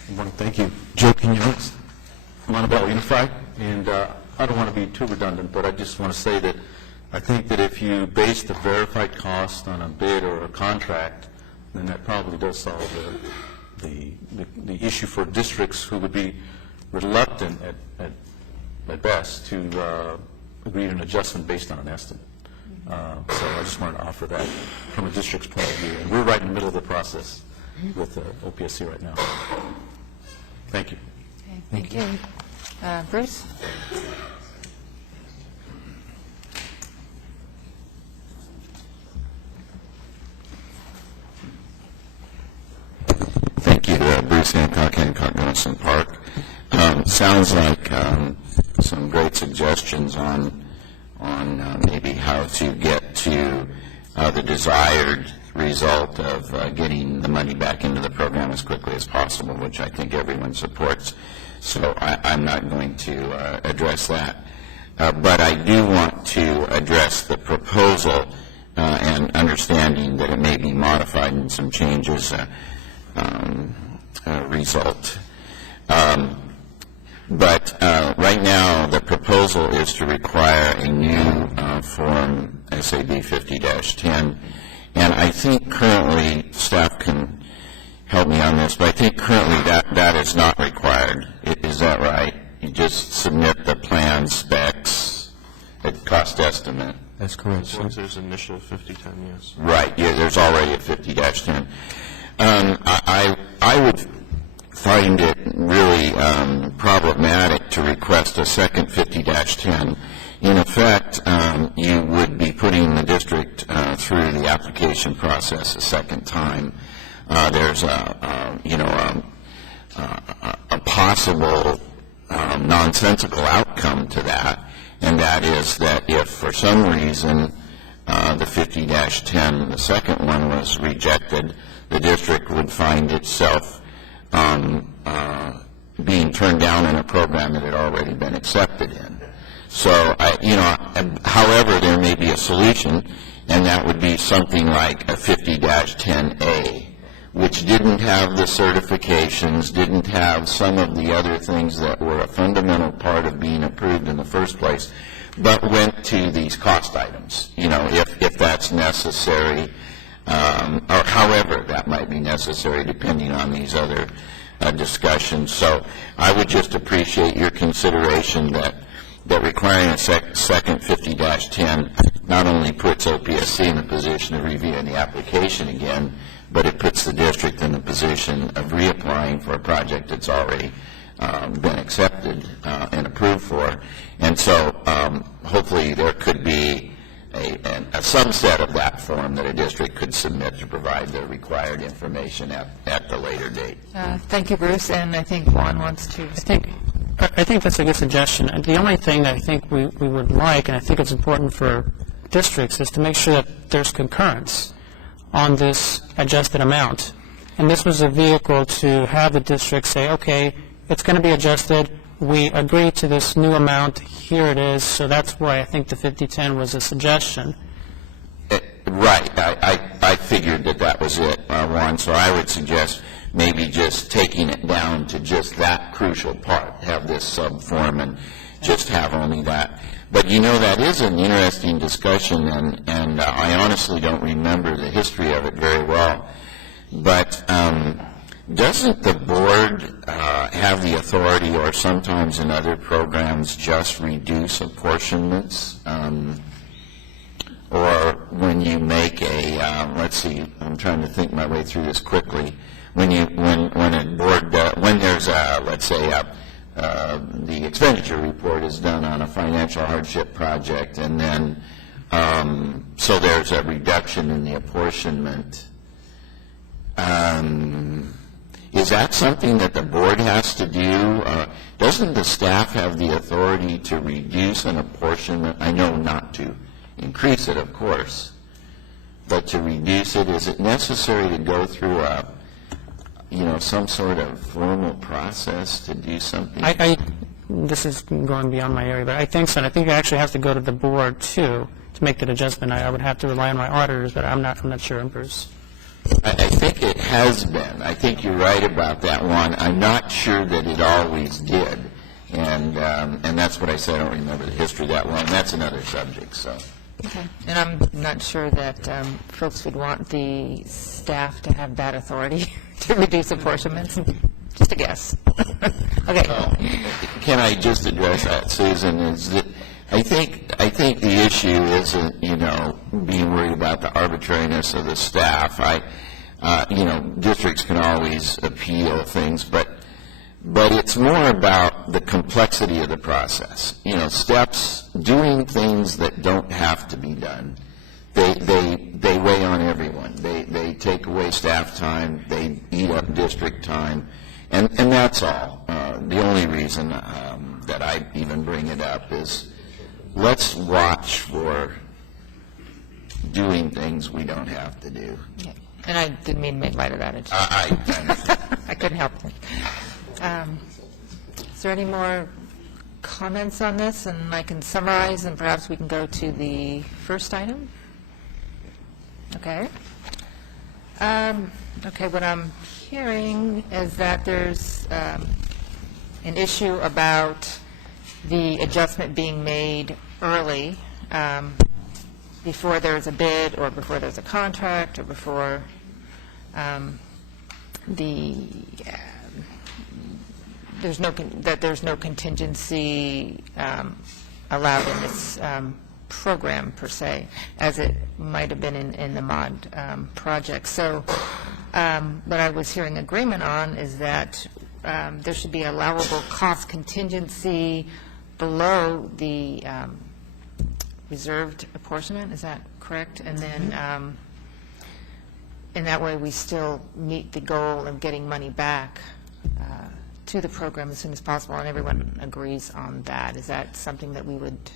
Good morning, thank you. Joe Quinones, Montebello Unified, and I don't want to be too redundant, but I just want to say that I think that if you base the verified cost on a bid or a contract, then that probably does solve the issue for districts who would be reluctant at best to agree to an adjustment based on an estimate. So I just wanted to offer that from a district's point of view. And we're right in the middle of the process with OPSC right now. Thank you. Okay, thank you. Bruce? Thank you, Bruce Hancock, Gunnison Park. Sounds like some great suggestions on maybe how to get to the desired result of getting the money back into the program as quickly as possible, which I think everyone supports. So I'm not going to address that. But I do want to address the proposal and understanding that it may be modified and some changes result. But right now, the proposal is to require a new Form SAB 50-10. And I think currently, staff can help me on this, but I think currently that is not required. Is that right? You just submit the plan specs, the cost estimate. That's correct. As long as there's initial 50-10, yes. Right, yeah, there's already a 50-10. I would find it really problematic to request a second 50-10. In effect, you would be putting the district through the application process a second time. There's a possible nonsensical outcome to that, and that is that if for some reason the 50-10, the second one, was rejected, the district would find itself being turned down in a program that had already been accepted in. So, however, there may be a solution, and that would be something like a 50-10A, which didn't have the certifications, didn't have some of the other things that were a fundamental part of being approved in the first place, but went to these cost items, if that's necessary, or however that might be necessary, depending on these other discussions. So I would just appreciate your consideration that requiring a second 50-10 not only puts OPSC in the position of reviewing the application again, but it puts the district in the position of reapplying for a project that's already been accepted and approved for. And so hopefully there could be a subset of that form that a district could submit to provide the required information at the later date. Thank you, Bruce, and I think Juan wants to speak. I think that's a good suggestion. And the only thing that I think we would like, and I think it's important for districts, is to make sure that there's concurrence on this adjusted amount. And this was a vehicle to have the district say, okay, it's going to be adjusted. We agree to this new amount. Here it is. So that's why I think the 50-10 was a suggestion. Right. I figured that was it, Juan. So I would suggest maybe just taking it down to just that crucial part, have this sub-form and just have only that. But, that is an interesting discussion, and I honestly don't remember the history of it very well. But doesn't the board have the authority, or sometimes in other programs, just reduce apportionments? Or when you make a, let's see, I'm trying to think my way through this quickly. When a board, when there's a, let's say, the expenditure report is done on a financial hardship project, and then so there's a reduction in the apportionment. Is that something that the board has to do? Doesn't the staff have the authority to reduce an apportionment? I know not to increase it, of course, but to reduce it. Is it necessary to go through some sort of formal process to do something? This is going beyond my area, but I think so. And I think it actually has to go to the board, too, to make that adjustment. I would have to rely on my auditors, but I'm not sure, Bruce. I think it has been. I think you're right about that one. I'm not sure that it always did. And that's what I said. I don't remember the history of that one. That's another subject, so. Okay. And I'm not sure that folks would want the staff to have that authority to reduce apportionments. Just a guess. Okay. Can I just address that, Susan? Is that I think the issue isn't, being worried about the arbitrariness of the staff. Districts can always appeal things, but it's more about the complexity of the process. Steps, doing things that don't have to be done. They weigh on everyone. They take away staff time. They eat up district time. And that's all. The only reason that I even bring it up is let's watch for doing things we don't have to do. Yeah. And I didn't mean to make light of that. I couldn't help it. Is there any more comments on this? And I can summarize, and perhaps we can go to the first item. Okay. What I'm hearing is that there's an issue about the adjustment being made early, before there's a bid or before there's a contract or before there's no contingency allowed in this program per se, as it might have been in the mod project. So what I was hearing agreement on is that there should be allowable cost contingency below the reserved apportionment. Is that correct? And then in that way we still meet the goal of getting money back to the program as soon as possible, and everyone agrees on that. Is that something that we would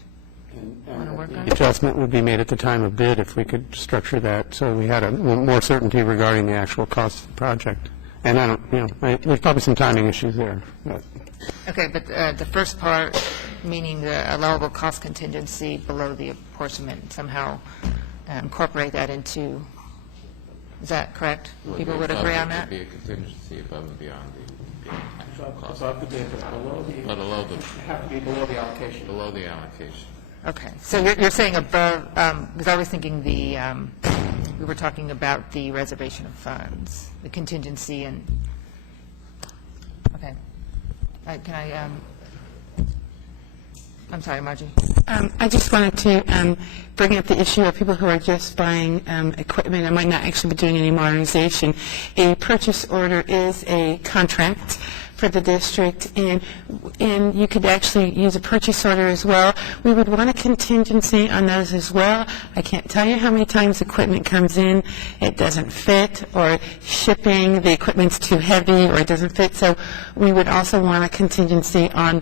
want to work on? The adjustment would be made at the time of bid if we could structure that so we had more certainty regarding the actual cost of the project. And there's probably some timing issues there. But. Okay, but the first part, meaning the allowable cost contingency below the apportionment, somehow incorporate that into, is that correct? People would agree on that? Would be a contingency above and beyond the cost. Above the bid, but below have to be below the allocation. Below the allocation. Okay, so you're saying above, because I was thinking we were talking about the reservation of funds, the contingency, and, okay. Can I, I'm sorry, Margie. I just wanted to bring up the issue of people who are just buying equipment and might not actually be doing any modernization. A purchase order is a contract for the district, and you could actually use a purchase order as well. We would want a contingency on those as well. I can't tell you how many times equipment comes in, it doesn't fit, or shipping, the equipment's too heavy, or it doesn't fit. So we would also want a contingency on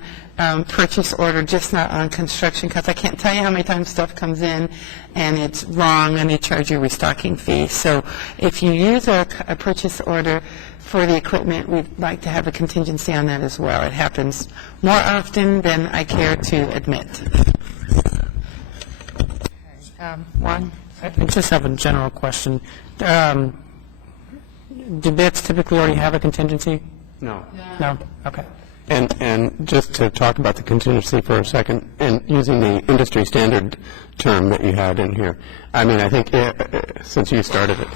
purchase order, just not on construction, because I can't tell you how many times stuff comes in and it's wrong and they charge you a restocking fee. So if you use a purchase order for the equipment, we'd like to have a contingency on that as well. It happens more often than I care to admit. Juan? I just have a general question. Do bids typically already have a contingency? No. No? Okay. And just to talk about the contingency for a second, and using the industry standard term that you had in here, I mean, I think since you started it,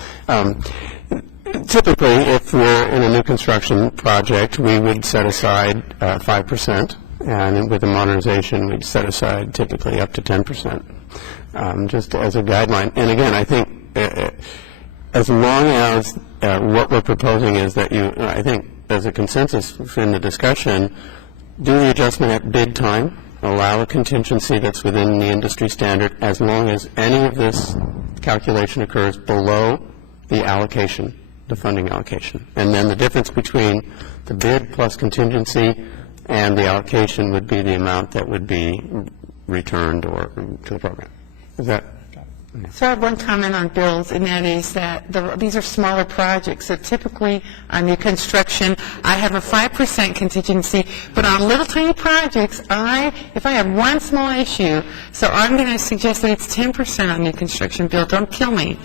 typically if we're in a new construction project, we would set aside 5%, and with the modernization, we'd set aside typically up to 10%, just as a guideline. And again, I think as long as what we're proposing is that I think as a consensus in the discussion, do the adjustment at bid time, allow a contingency that's within the industry standard as long as any of this calculation occurs below the allocation the funding allocation. And then the difference between the bid plus contingency and the allocation would be the amount that would be returned or to the program. Is that? So I have one comment on bills, and that is that these are smaller projects. So typically on new construction, I have a 5% contingency, but on little tiny projects, if I have one small issue, so I'm going to suggest that it's 10% on new construction bill. Don't kill me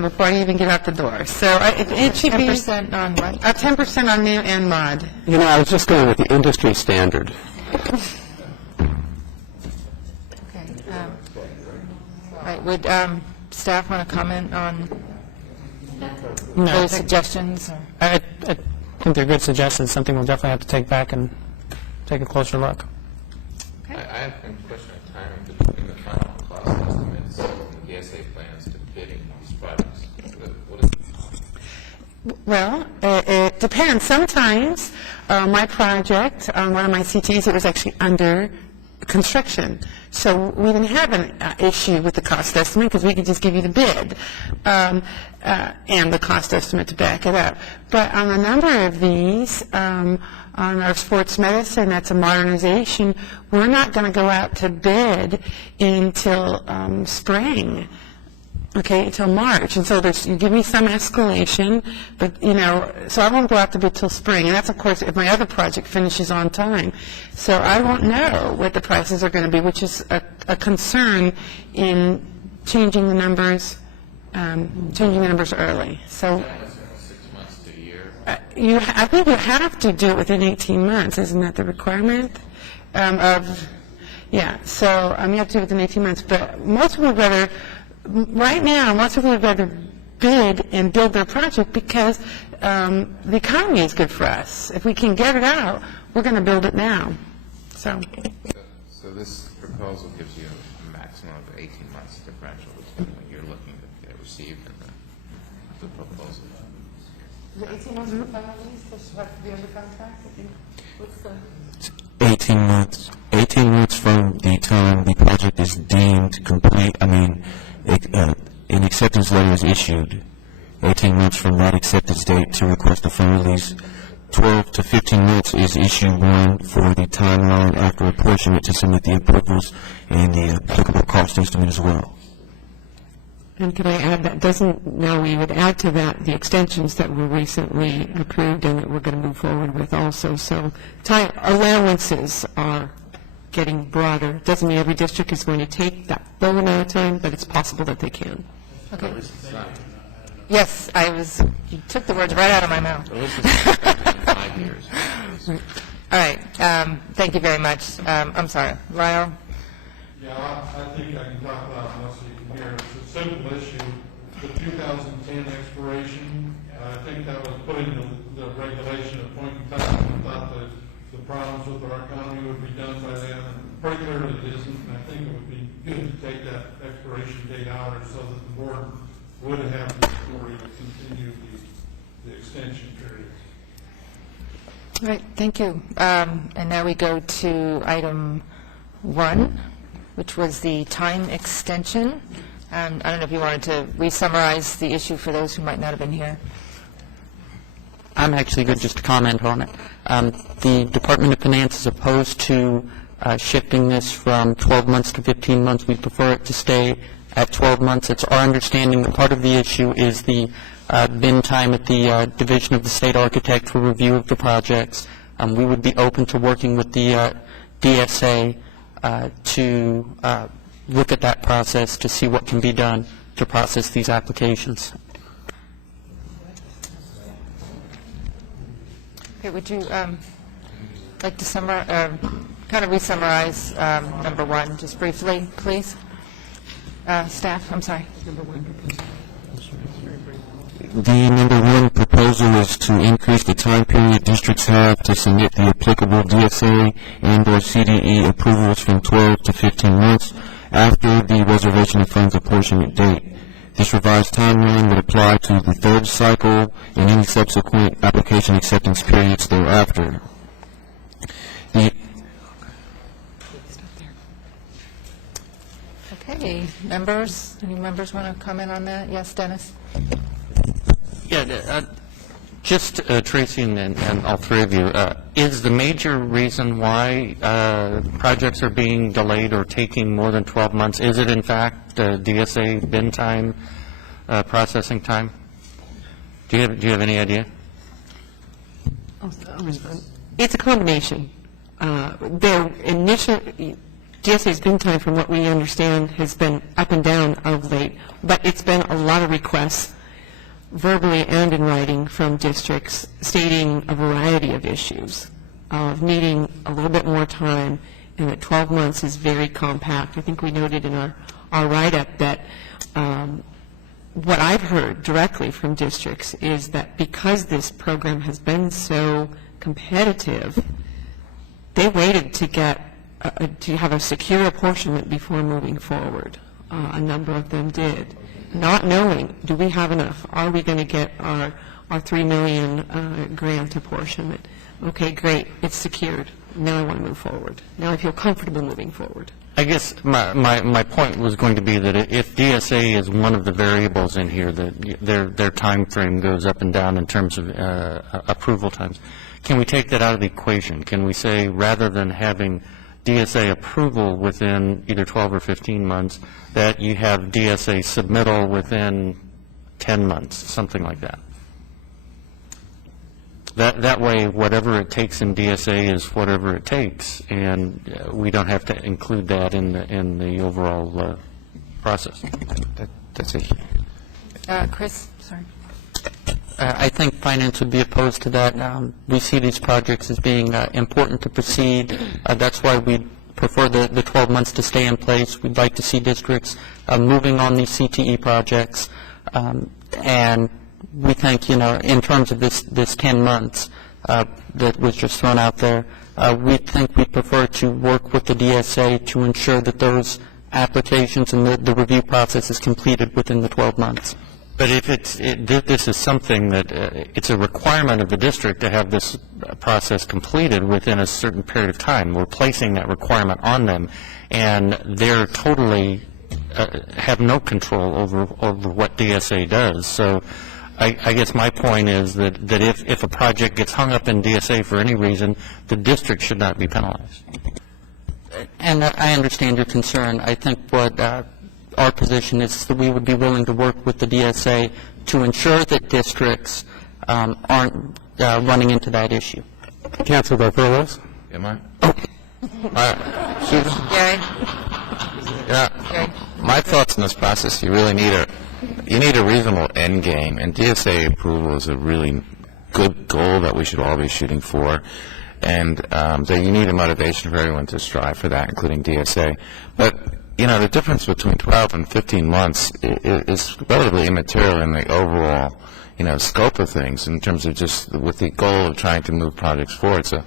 before I even get out the door. So it should be 10% on what? 10% on new and mod. You know, I was just going with the industry standard. Right, would staff want to comment on No, I those think- suggestions? Or? I think they're good suggestions, something we'll definitely have to take back and take a closer look. I have a question of timing between the final cost estimates and the DSA plans to bidding these projects. What is Well, it depends. Sometimes my project, one of my CTs, it was actually under construction. So we didn't have an issue with the cost estimate because we could just give you the bid and the cost estimate to back it up. But on a number of these, on our sports medicine, that's a modernization, we're not going to go out to bid until spring. Okay, until March, and so you give me some escalation, but so I won't go out to bid till spring, and that's of course if my other project finishes on time. So I won't know what the prices are going to be, which is a concern in changing the numbers early. So 6 months to a year? I think you have to do it within 18 months, isn't that the requirement? Yeah. So you have to do it within 18 months, but most people would rather. Right now, most people would rather bid and build their project because the economy is good for us. If we can get it out, we're going to build it now. So this proposal gives you a maximum of 18 months differential between what you're looking to get received and the proposal. Is it 18 months for the final lease? Does it have to be under contract? What's the... 18 months. 18 months from the time the project is deemed complete. An acceptance letter is issued. 18 months from that acceptance date to request a final lease. 12 to 15 months is issue one for the timeline after apportionment to submit the approvals and the applicable cost estimate as well. And can I add now we would add to that the extensions that were recently approved and that we're going to move forward with also. So time allowances are getting broader. Doesn't mean every district is going to take that full amount of time, but it's possible that they can. Okay. Yes, you took the words right out of my mouth. 5 years. All right. Thank you very much. I'm sorry. Lyle? Yeah, I think I can talk about it most of you can hear. It's a simple issue. The 2010 expiration, I think that was put in the regulation at a point in time. We thought that the problems with our economy would be done by then, and pretty clearly it isn't. And I think it would be good to take that expiration date out, or so that the board would have the authority to continue the extension period. All right. Thank you. And now we go to item 1, which was the time extension. I don't know if you wanted to re-summarize the issue for those who might not have been here. I'm actually good just to comment on it. The Department of Finance is opposed to shifting this from 12 months to 15 months. We prefer it to stay at 12 months. It's our understanding that part of the issue is the bin time at the Division of the State Architect for review of the projects. We would be open to working with the DSA to look at that process to see what can be done to process these applications. Okay, would you like to kind of re-summarize number 1 just briefly, please? Staff, I'm sorry. The number 1 proposal is to increase the time period districts have to submit the applicable DSA and/or CDE approvals from 12 to 15 months after the reservation of funds apportionment date. This revised timeline would apply to the third cycle and any subsequent application acceptance periods thereafter. Okay, members, any members want to comment on that? Yes, Dennis? Yeah, just Tracy and all three of you, is the major reason why projects are being delayed or taking more than 12 months, is it in fact DSA bin time, processing time? Do you have any idea? It's a combination. Their initial DSA's bin time, from what we understand, has been up and down of late, but it's been a lot of requests, verbally and in writing, from districts stating a variety of issues of needing a little bit more time, and that 12 months is very compact. I think we noted in our write-up that what I've heard directly from districts is that because this program has been so competitive, they waited to get to have a secure apportionment before moving forward. A number of them did, not knowing, do we have enough? Are we going to get our $3 million grant apportionment? Okay, great, it's secured. Now I want to move forward. Now I feel comfortable moving forward. I guess my point was going to be that if DSA is one of the variables in here, that their time frame goes up and down in terms of approval times, can we take that out of the equation? Can we say, rather than having DSA approval within either 12 or 15 months, that you have DSA submittal within 10 months, something like that? That way, whatever it takes in DSA is whatever it takes, and we don't have to include that in the overall process. That's it. Chris, sorry. I think finance would be opposed to that. We see these projects as being important to proceed. That's why we prefer the 12 months to stay in place. We'd like to see districts moving on these CTE projects. And we think, in terms of this 10 months that was just thrown out there, we think we prefer to work with the DSA to ensure that those applications and the review process is completed within the 12 months. But if this is something that it's a requirement of the district to have this process completed within a certain period of time, we're placing that requirement on them, and they're totally have no control over what DSA does. So I guess my point is that if a project gets hung up in DSA for any reason, the district should not be penalized. And I understand your concern. I think what our position is that we would be willing to work with the DSA to ensure that districts aren't running into that issue. Councilor Furloughs? Am I? Susan? Gary? Yeah. My thoughts on this process, you really need a reasonable end game, and DSA approval is a really good goal that we should all be shooting for, and that you need a motivation for everyone to strive for that, including DSA. But the difference between 12 and 15 months is relatively immaterial in the overall, scope of things in terms of just with the goal of trying to move projects forward. So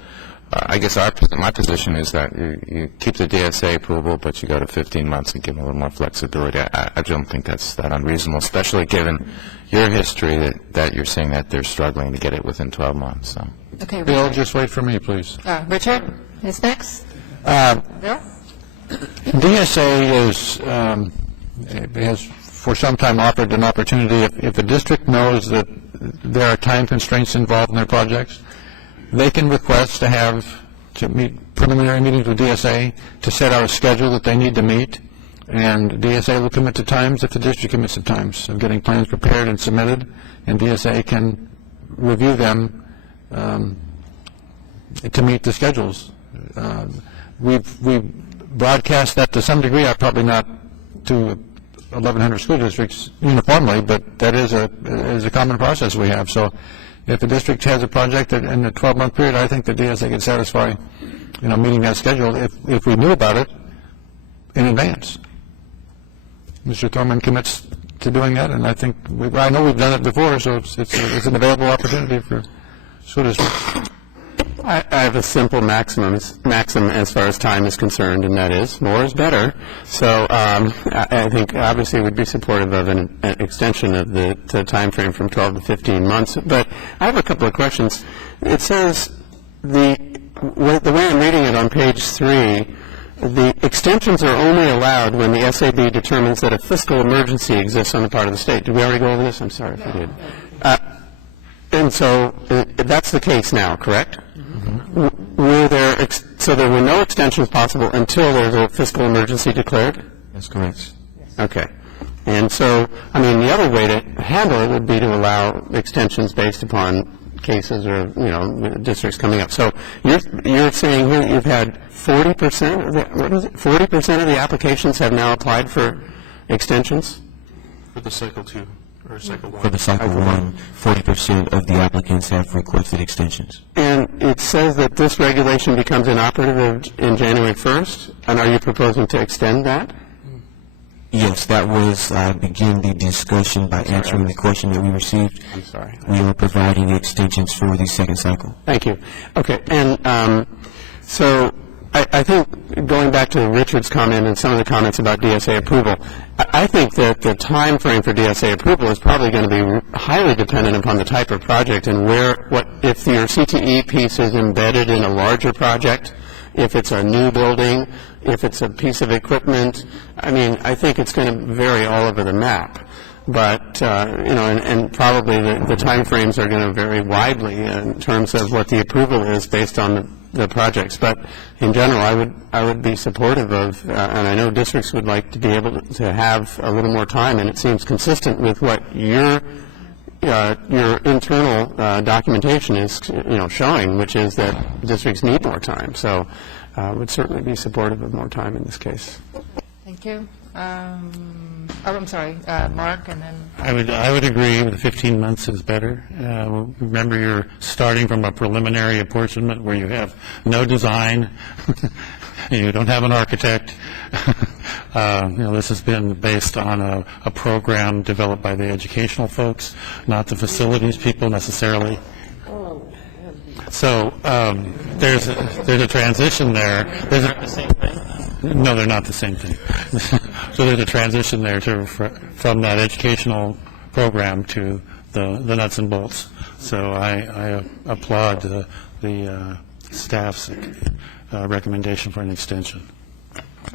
I guess my position is that you keep the DSA approval, but you go to 15 months and give them a little more flexibility. I don't think that's that unreasonable, especially given your history that you're saying that they're struggling to get it within 12 months. So. Okay, Bill, Richard. just wait for me, please. Richard is next. Bill? DSA has for some time offered an opportunity, if a district knows that there are time constraints involved in their projects, they can request to meet preliminary meetings with DSA to set out a schedule that they need to meet, and DSA will commit to times if the district commits to times of getting plans prepared and submitted, and DSA can review them to meet the schedules. We've broadcast that to some degree, probably not to 1,100 school districts uniformly, but that is a common process we have. So if a district has a project that in a 12-month period, I think the DSA can satisfy, meeting that schedule if we knew about it in advance. Mr. Thorman commits to doing that, and I know we've done it before, so it's an available opportunity for school districts. I have a simple maxim as far as time is concerned, and that is more is better. So I think obviously we'd be supportive of an extension of the time frame from 12 to 15 months. But I have a couple of questions. It says the way I'm reading it on page 3, the extensions are only allowed when the SAB determines that a fiscal emergency exists on the part of the state. Did we already go over this? I'm sorry if we did. And so that's the case now, correct? Were there so there were no extensions possible until there's a fiscal emergency declared? That's correct. Okay. And so, I mean, the other way to handle it would be to allow extensions based upon cases or, districts coming up. So you're saying here you've had 40% of the, 40% of the applications have now applied for extensions? For the cycle 2, or cycle 1. For the cycle 1, 40% of the applicants have requested extensions. And it says that this regulation becomes inoperative in January 1st, and are you proposing to extend that? Yes, that was, begin the discussion by answering the question that we received. I'm sorry. We are providing the extensions for the second cycle. Thank you. Okay, and so I think going back to Richard's comment and some of the comments about DSA approval, I think that the time frame for DSA approval is probably going to be highly dependent upon the type of project and if your CTE piece is embedded in a larger project, if it's a new building, if it's a piece of equipment. I mean, I think it's going to vary all over the map. But, and probably the time frames are going to vary widely in terms of what the approval is based on the projects. But in general, I would be supportive of, and I know districts would like to be able to have a little more time, and it seems consistent with what your internal documentation is, showing, which is that districts need more time. So would certainly be supportive of more time in this case. Thank you. I'm sorry, Mark, and then... I would agree with 15 months is better. Remember, you're starting from a preliminary apportionment where you have no design, you don't have an architect. This has been based on a program developed by the educational folks, not the facilities people necessarily. So there's a transition there. No, they're not the same thing. So there's a transition there from that educational program to the nuts and bolts. So I applaud the staff's recommendation for an extension.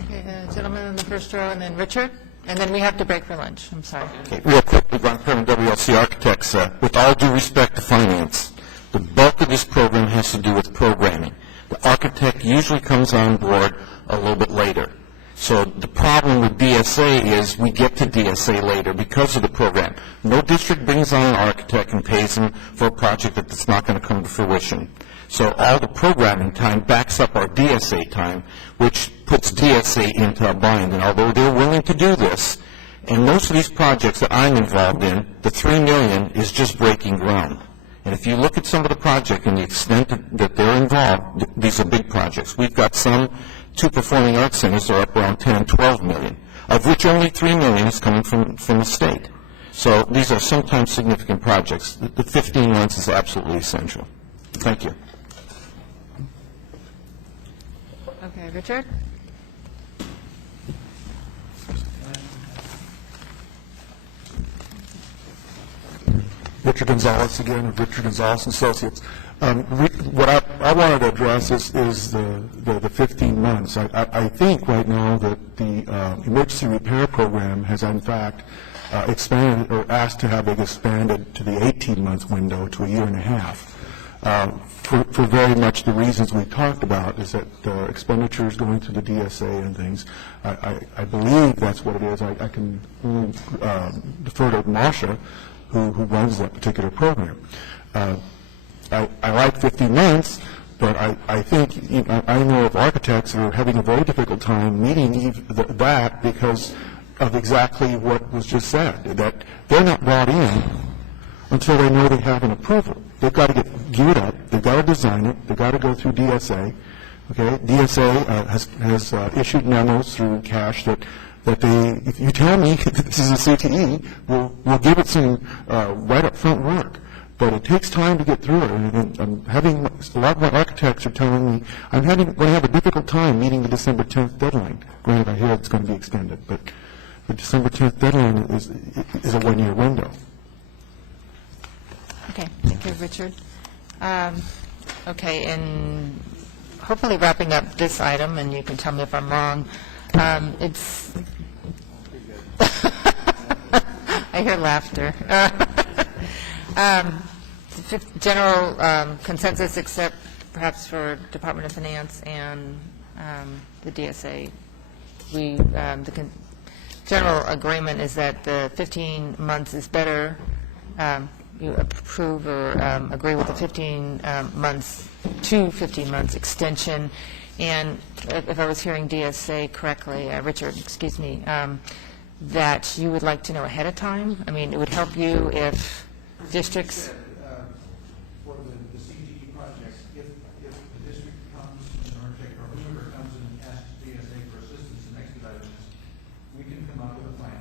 Okay, gentleman in the first row, and then Richard, and then we have to break for lunch. I'm sorry. Okay, real quick, Ron Kerman, WLC Architects. With all due respect to finance, the bulk of this program has to do with programming. The architect usually comes on board a little bit later. So the problem with DSA is we get to DSA later because of the program. No district brings on an architect and pays him for a project that's not going to come to fruition. So all the programming time backs up our DSA time, which puts DSA into a bind. And although they're willing to do this, and most of these projects that I'm involved in, the $3 million is just breaking ground. And if you look at some of the projects and the extent that they're involved, these are big projects. We've got some 2 performing arts centers that are up around 10 and 12 million, of which only 3 million is coming from the state. So these are sometimes significant projects. The 15 months is absolutely essential. Thank you. Okay, Richard? Richard Gonzalez again, of Richard Gonzalez and Associates. What I wanted to address is the 15 months. I think right now that the emergency repair program has in fact expanded or asked to have it expanded to the 18-month window to a year and a half. For very much the reasons we talked about, is that expenditures going through the DSA and things. I believe that's what it is. I can defer to Masha, who runs that particular program. I like 15 months, but I think, I know of architects that are having a very difficult time meeting that because of exactly what was just said, that they're not brought in until they know they have an approval. They've got to get geared up, they've got to design it, they've got to go through DSA. Okay, DSA has issued memos through CASH that they, if you tell me this is a CTE, we'll give it some right up front work. But it takes time to get through it. And I'm having, a lot of my architects are telling me, I'm going to have a difficult time meeting the December 10th deadline. Granted, I hear it's going to be extended, but the December 10th deadline is a one-year window. Okay, thank you, Richard. Okay, and hopefully wrapping up this item, and you can tell me if I'm wrong. It's I hear laughter. general consensus, except perhaps for Department of Finance and the DSA. General agreement is that the 15 months is better. You approve or agree with the 15 months to 15 months extension. And if I was hearing DSA correctly, Richard, excuse me, that you would like to know ahead of time? I mean, it would help you if districts... For the CTE project, if the district comes, or whoever comes and asks DSA for assistance in expediting this, we can come up with a plan.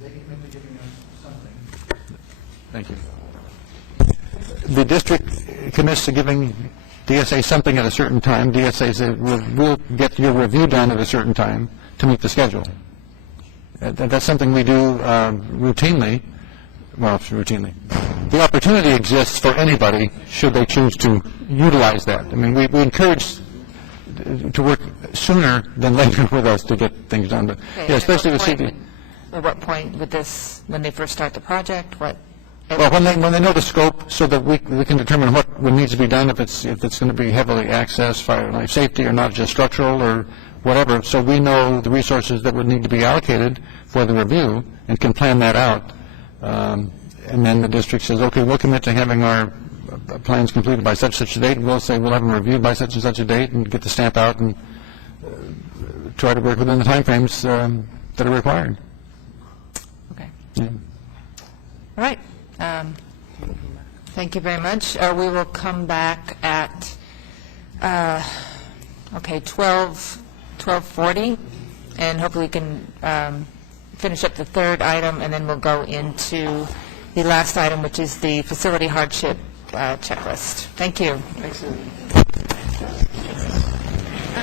They commit to giving us something. Thank you. The district commits to giving DSA something at a certain time. DSA says, we'll get your review done at a certain time to meet the schedule. That's something we do routinely. Well, routinely. The opportunity exists for anybody should they choose to utilize that. I mean, we encourage to work sooner than later with us to get things done. But Okay, yeah, especially with at CD. what point would this, when they first start the project, what? Well, when they know the scope, so that we can determine what needs to be done, if it's going to be heavily accessed, fire and life safety, or not just structural, or whatever. So we know the resources that would need to be allocated for the review and can plan that out. And then the district says, okay, we'll commit to having our plans completed by such a date. We'll say we'll have them reviewed by such and such a date and get the stamp out and try to work within the timeframes that are required. Okay. Yeah. All right. Thank you very much. We will come back at, 12:40, and hopefully we can finish up the third item, and then we'll go into the last item, which is the facility hardship checklist. Thank you. Thanks.